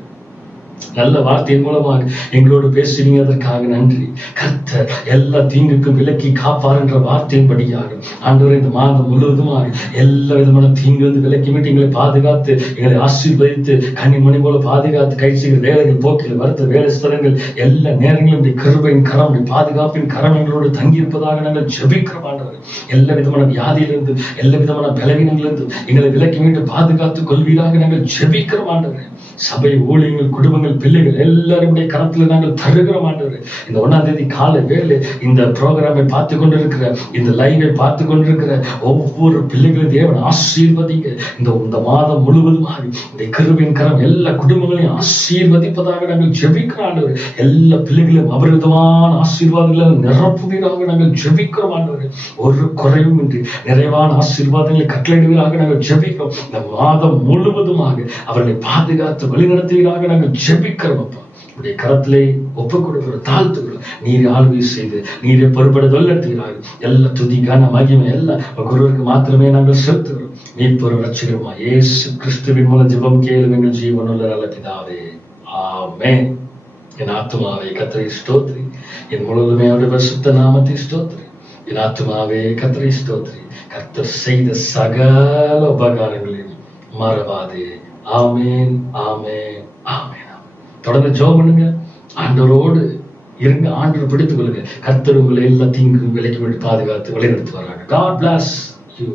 நல்ல வார்த்தையின் மூலமாக எங்களோடு பேசுவீங்க, அதற்காக நன்றி. கர்த்தர் எல்லா தீங்குக்கும் விலக்கி காப்பார் என்ற வார்த்தையின்படியாக ஆண்டவரே, இந்த மாதம் முழுவதுமாக எல்லா விதமான தீங்கு வந்து விலக்கி விட்டு எங்களை பாதுகாத்து எங்களை ஆசீர்வதித்து கன்னிமணி போல பாதுகாத்து கை செய்கிற வேலைகள் போக்கில் வருத்த வேலை ஸ்தலங்கள் எல்லா நேரங்களும் கிருபையின் கரம் பாதுகாப்பின் கரம் எங்களோடு தங்கியிருப்பதாக நாங்கள் ஜெபிக்கிறோம். ஆண்டவர், எல்லா விதமான வியாதியிலிருந்து எல்லா விதமான பலவீனங்களிலிருந்து எங்களை விலக்கி மீட்டு பாதுகாத்துக் கொள்வீராக நாங்கள் ஜெபிக்கிறோம். ஆண்டவர், சபை ஊழியர்கள் குடும்பங்கள் பிள்ளைகள் எல்லாருடைய கரத்துல நாங்கள் தருகிறோம். ஆண்டவரே, இந்த 1ஆம் தேதி காலை வேளை இந்த ப்ரோக்ராமை பார்த்து கொண்டிருக்கிற, இந்த லைவை பார்த்து கொண்டிருக்கிற ஒவ்வொரு பிள்ளைகளும் தேவன் ஆசீர்வதிங்க. இந்த மாதம் முழுவதுமாக இந்த கிருபையின் கரம் எல்லா குடும்பங்களையும் ஆசீர்வதிப்பதாக நாங்கள் ஜெபிக்கிறோம். ஆண்டவரே, எல்லா பிள்ளைகளையும் அபரிதமான ஆசீர்வாதங்களை நிரப்புவீராக நாங்கள் ஜெபிக்கிறோம். ஆண்டவரே, ஒரு குறைவும் இன்றி நிறைவான ஆசீர்வாதங்களை கட்டளையிடுவீராக நாங்கள் ஜெபிக்கிறோம். இந்த மாதம் முழுவதுமாக அவர்களை பாதுகாத்து வழிநடத்துவீராக நாங்கள் ஜெபிக்கிறோம். அப்பா, உடைய கரத்திலே ஒப்புக் கொடுக்கிற தாழ்த்துக்கிறோம். நீரை ஆளுகை செய்து நீரை பொறுப்பட வழிநடத்துகிறார்கள். எல்லா துதிக்கான மகிமை எல்லாம் குருவுக்கு மாத்திரமே நாங்கள் செலுத்துகிறோம். மீட்பரும் ரட்சகருமா இயேசு கிறிஸ்துவின் மூலம் ஜெபம் கேளும் எங்கள் ஜீவனுள்ள நல்ல பிதாவே, ஆமென். என் ஆத்துமாவே கர்த்தரை ஸ்தோத்திரி, என் முழுவதுமே அவருடைய பரிசுத்த நாமத்தை ஸ்தோத்திரி. என் ஆத்துமாவே கர்த்தரை ஸ்தோத்திரி, கர்த்தர் செய்த சகல உபகாரங்களில் மறவாதே. ஆமென், ஆமென், ஆமென். தொடர்ந்து ஜெபம் பண்ணுங்க, ஆண்டவரோடு இருங்க, ஆண்டவர் பிடித்துக் கொள்ளுங்க. கர்த்தர் உங்களை எல்லா தீங்கும் விலக்கி விட்டு பாதுகாத்து வழிநடத்துவாராக. God bless you.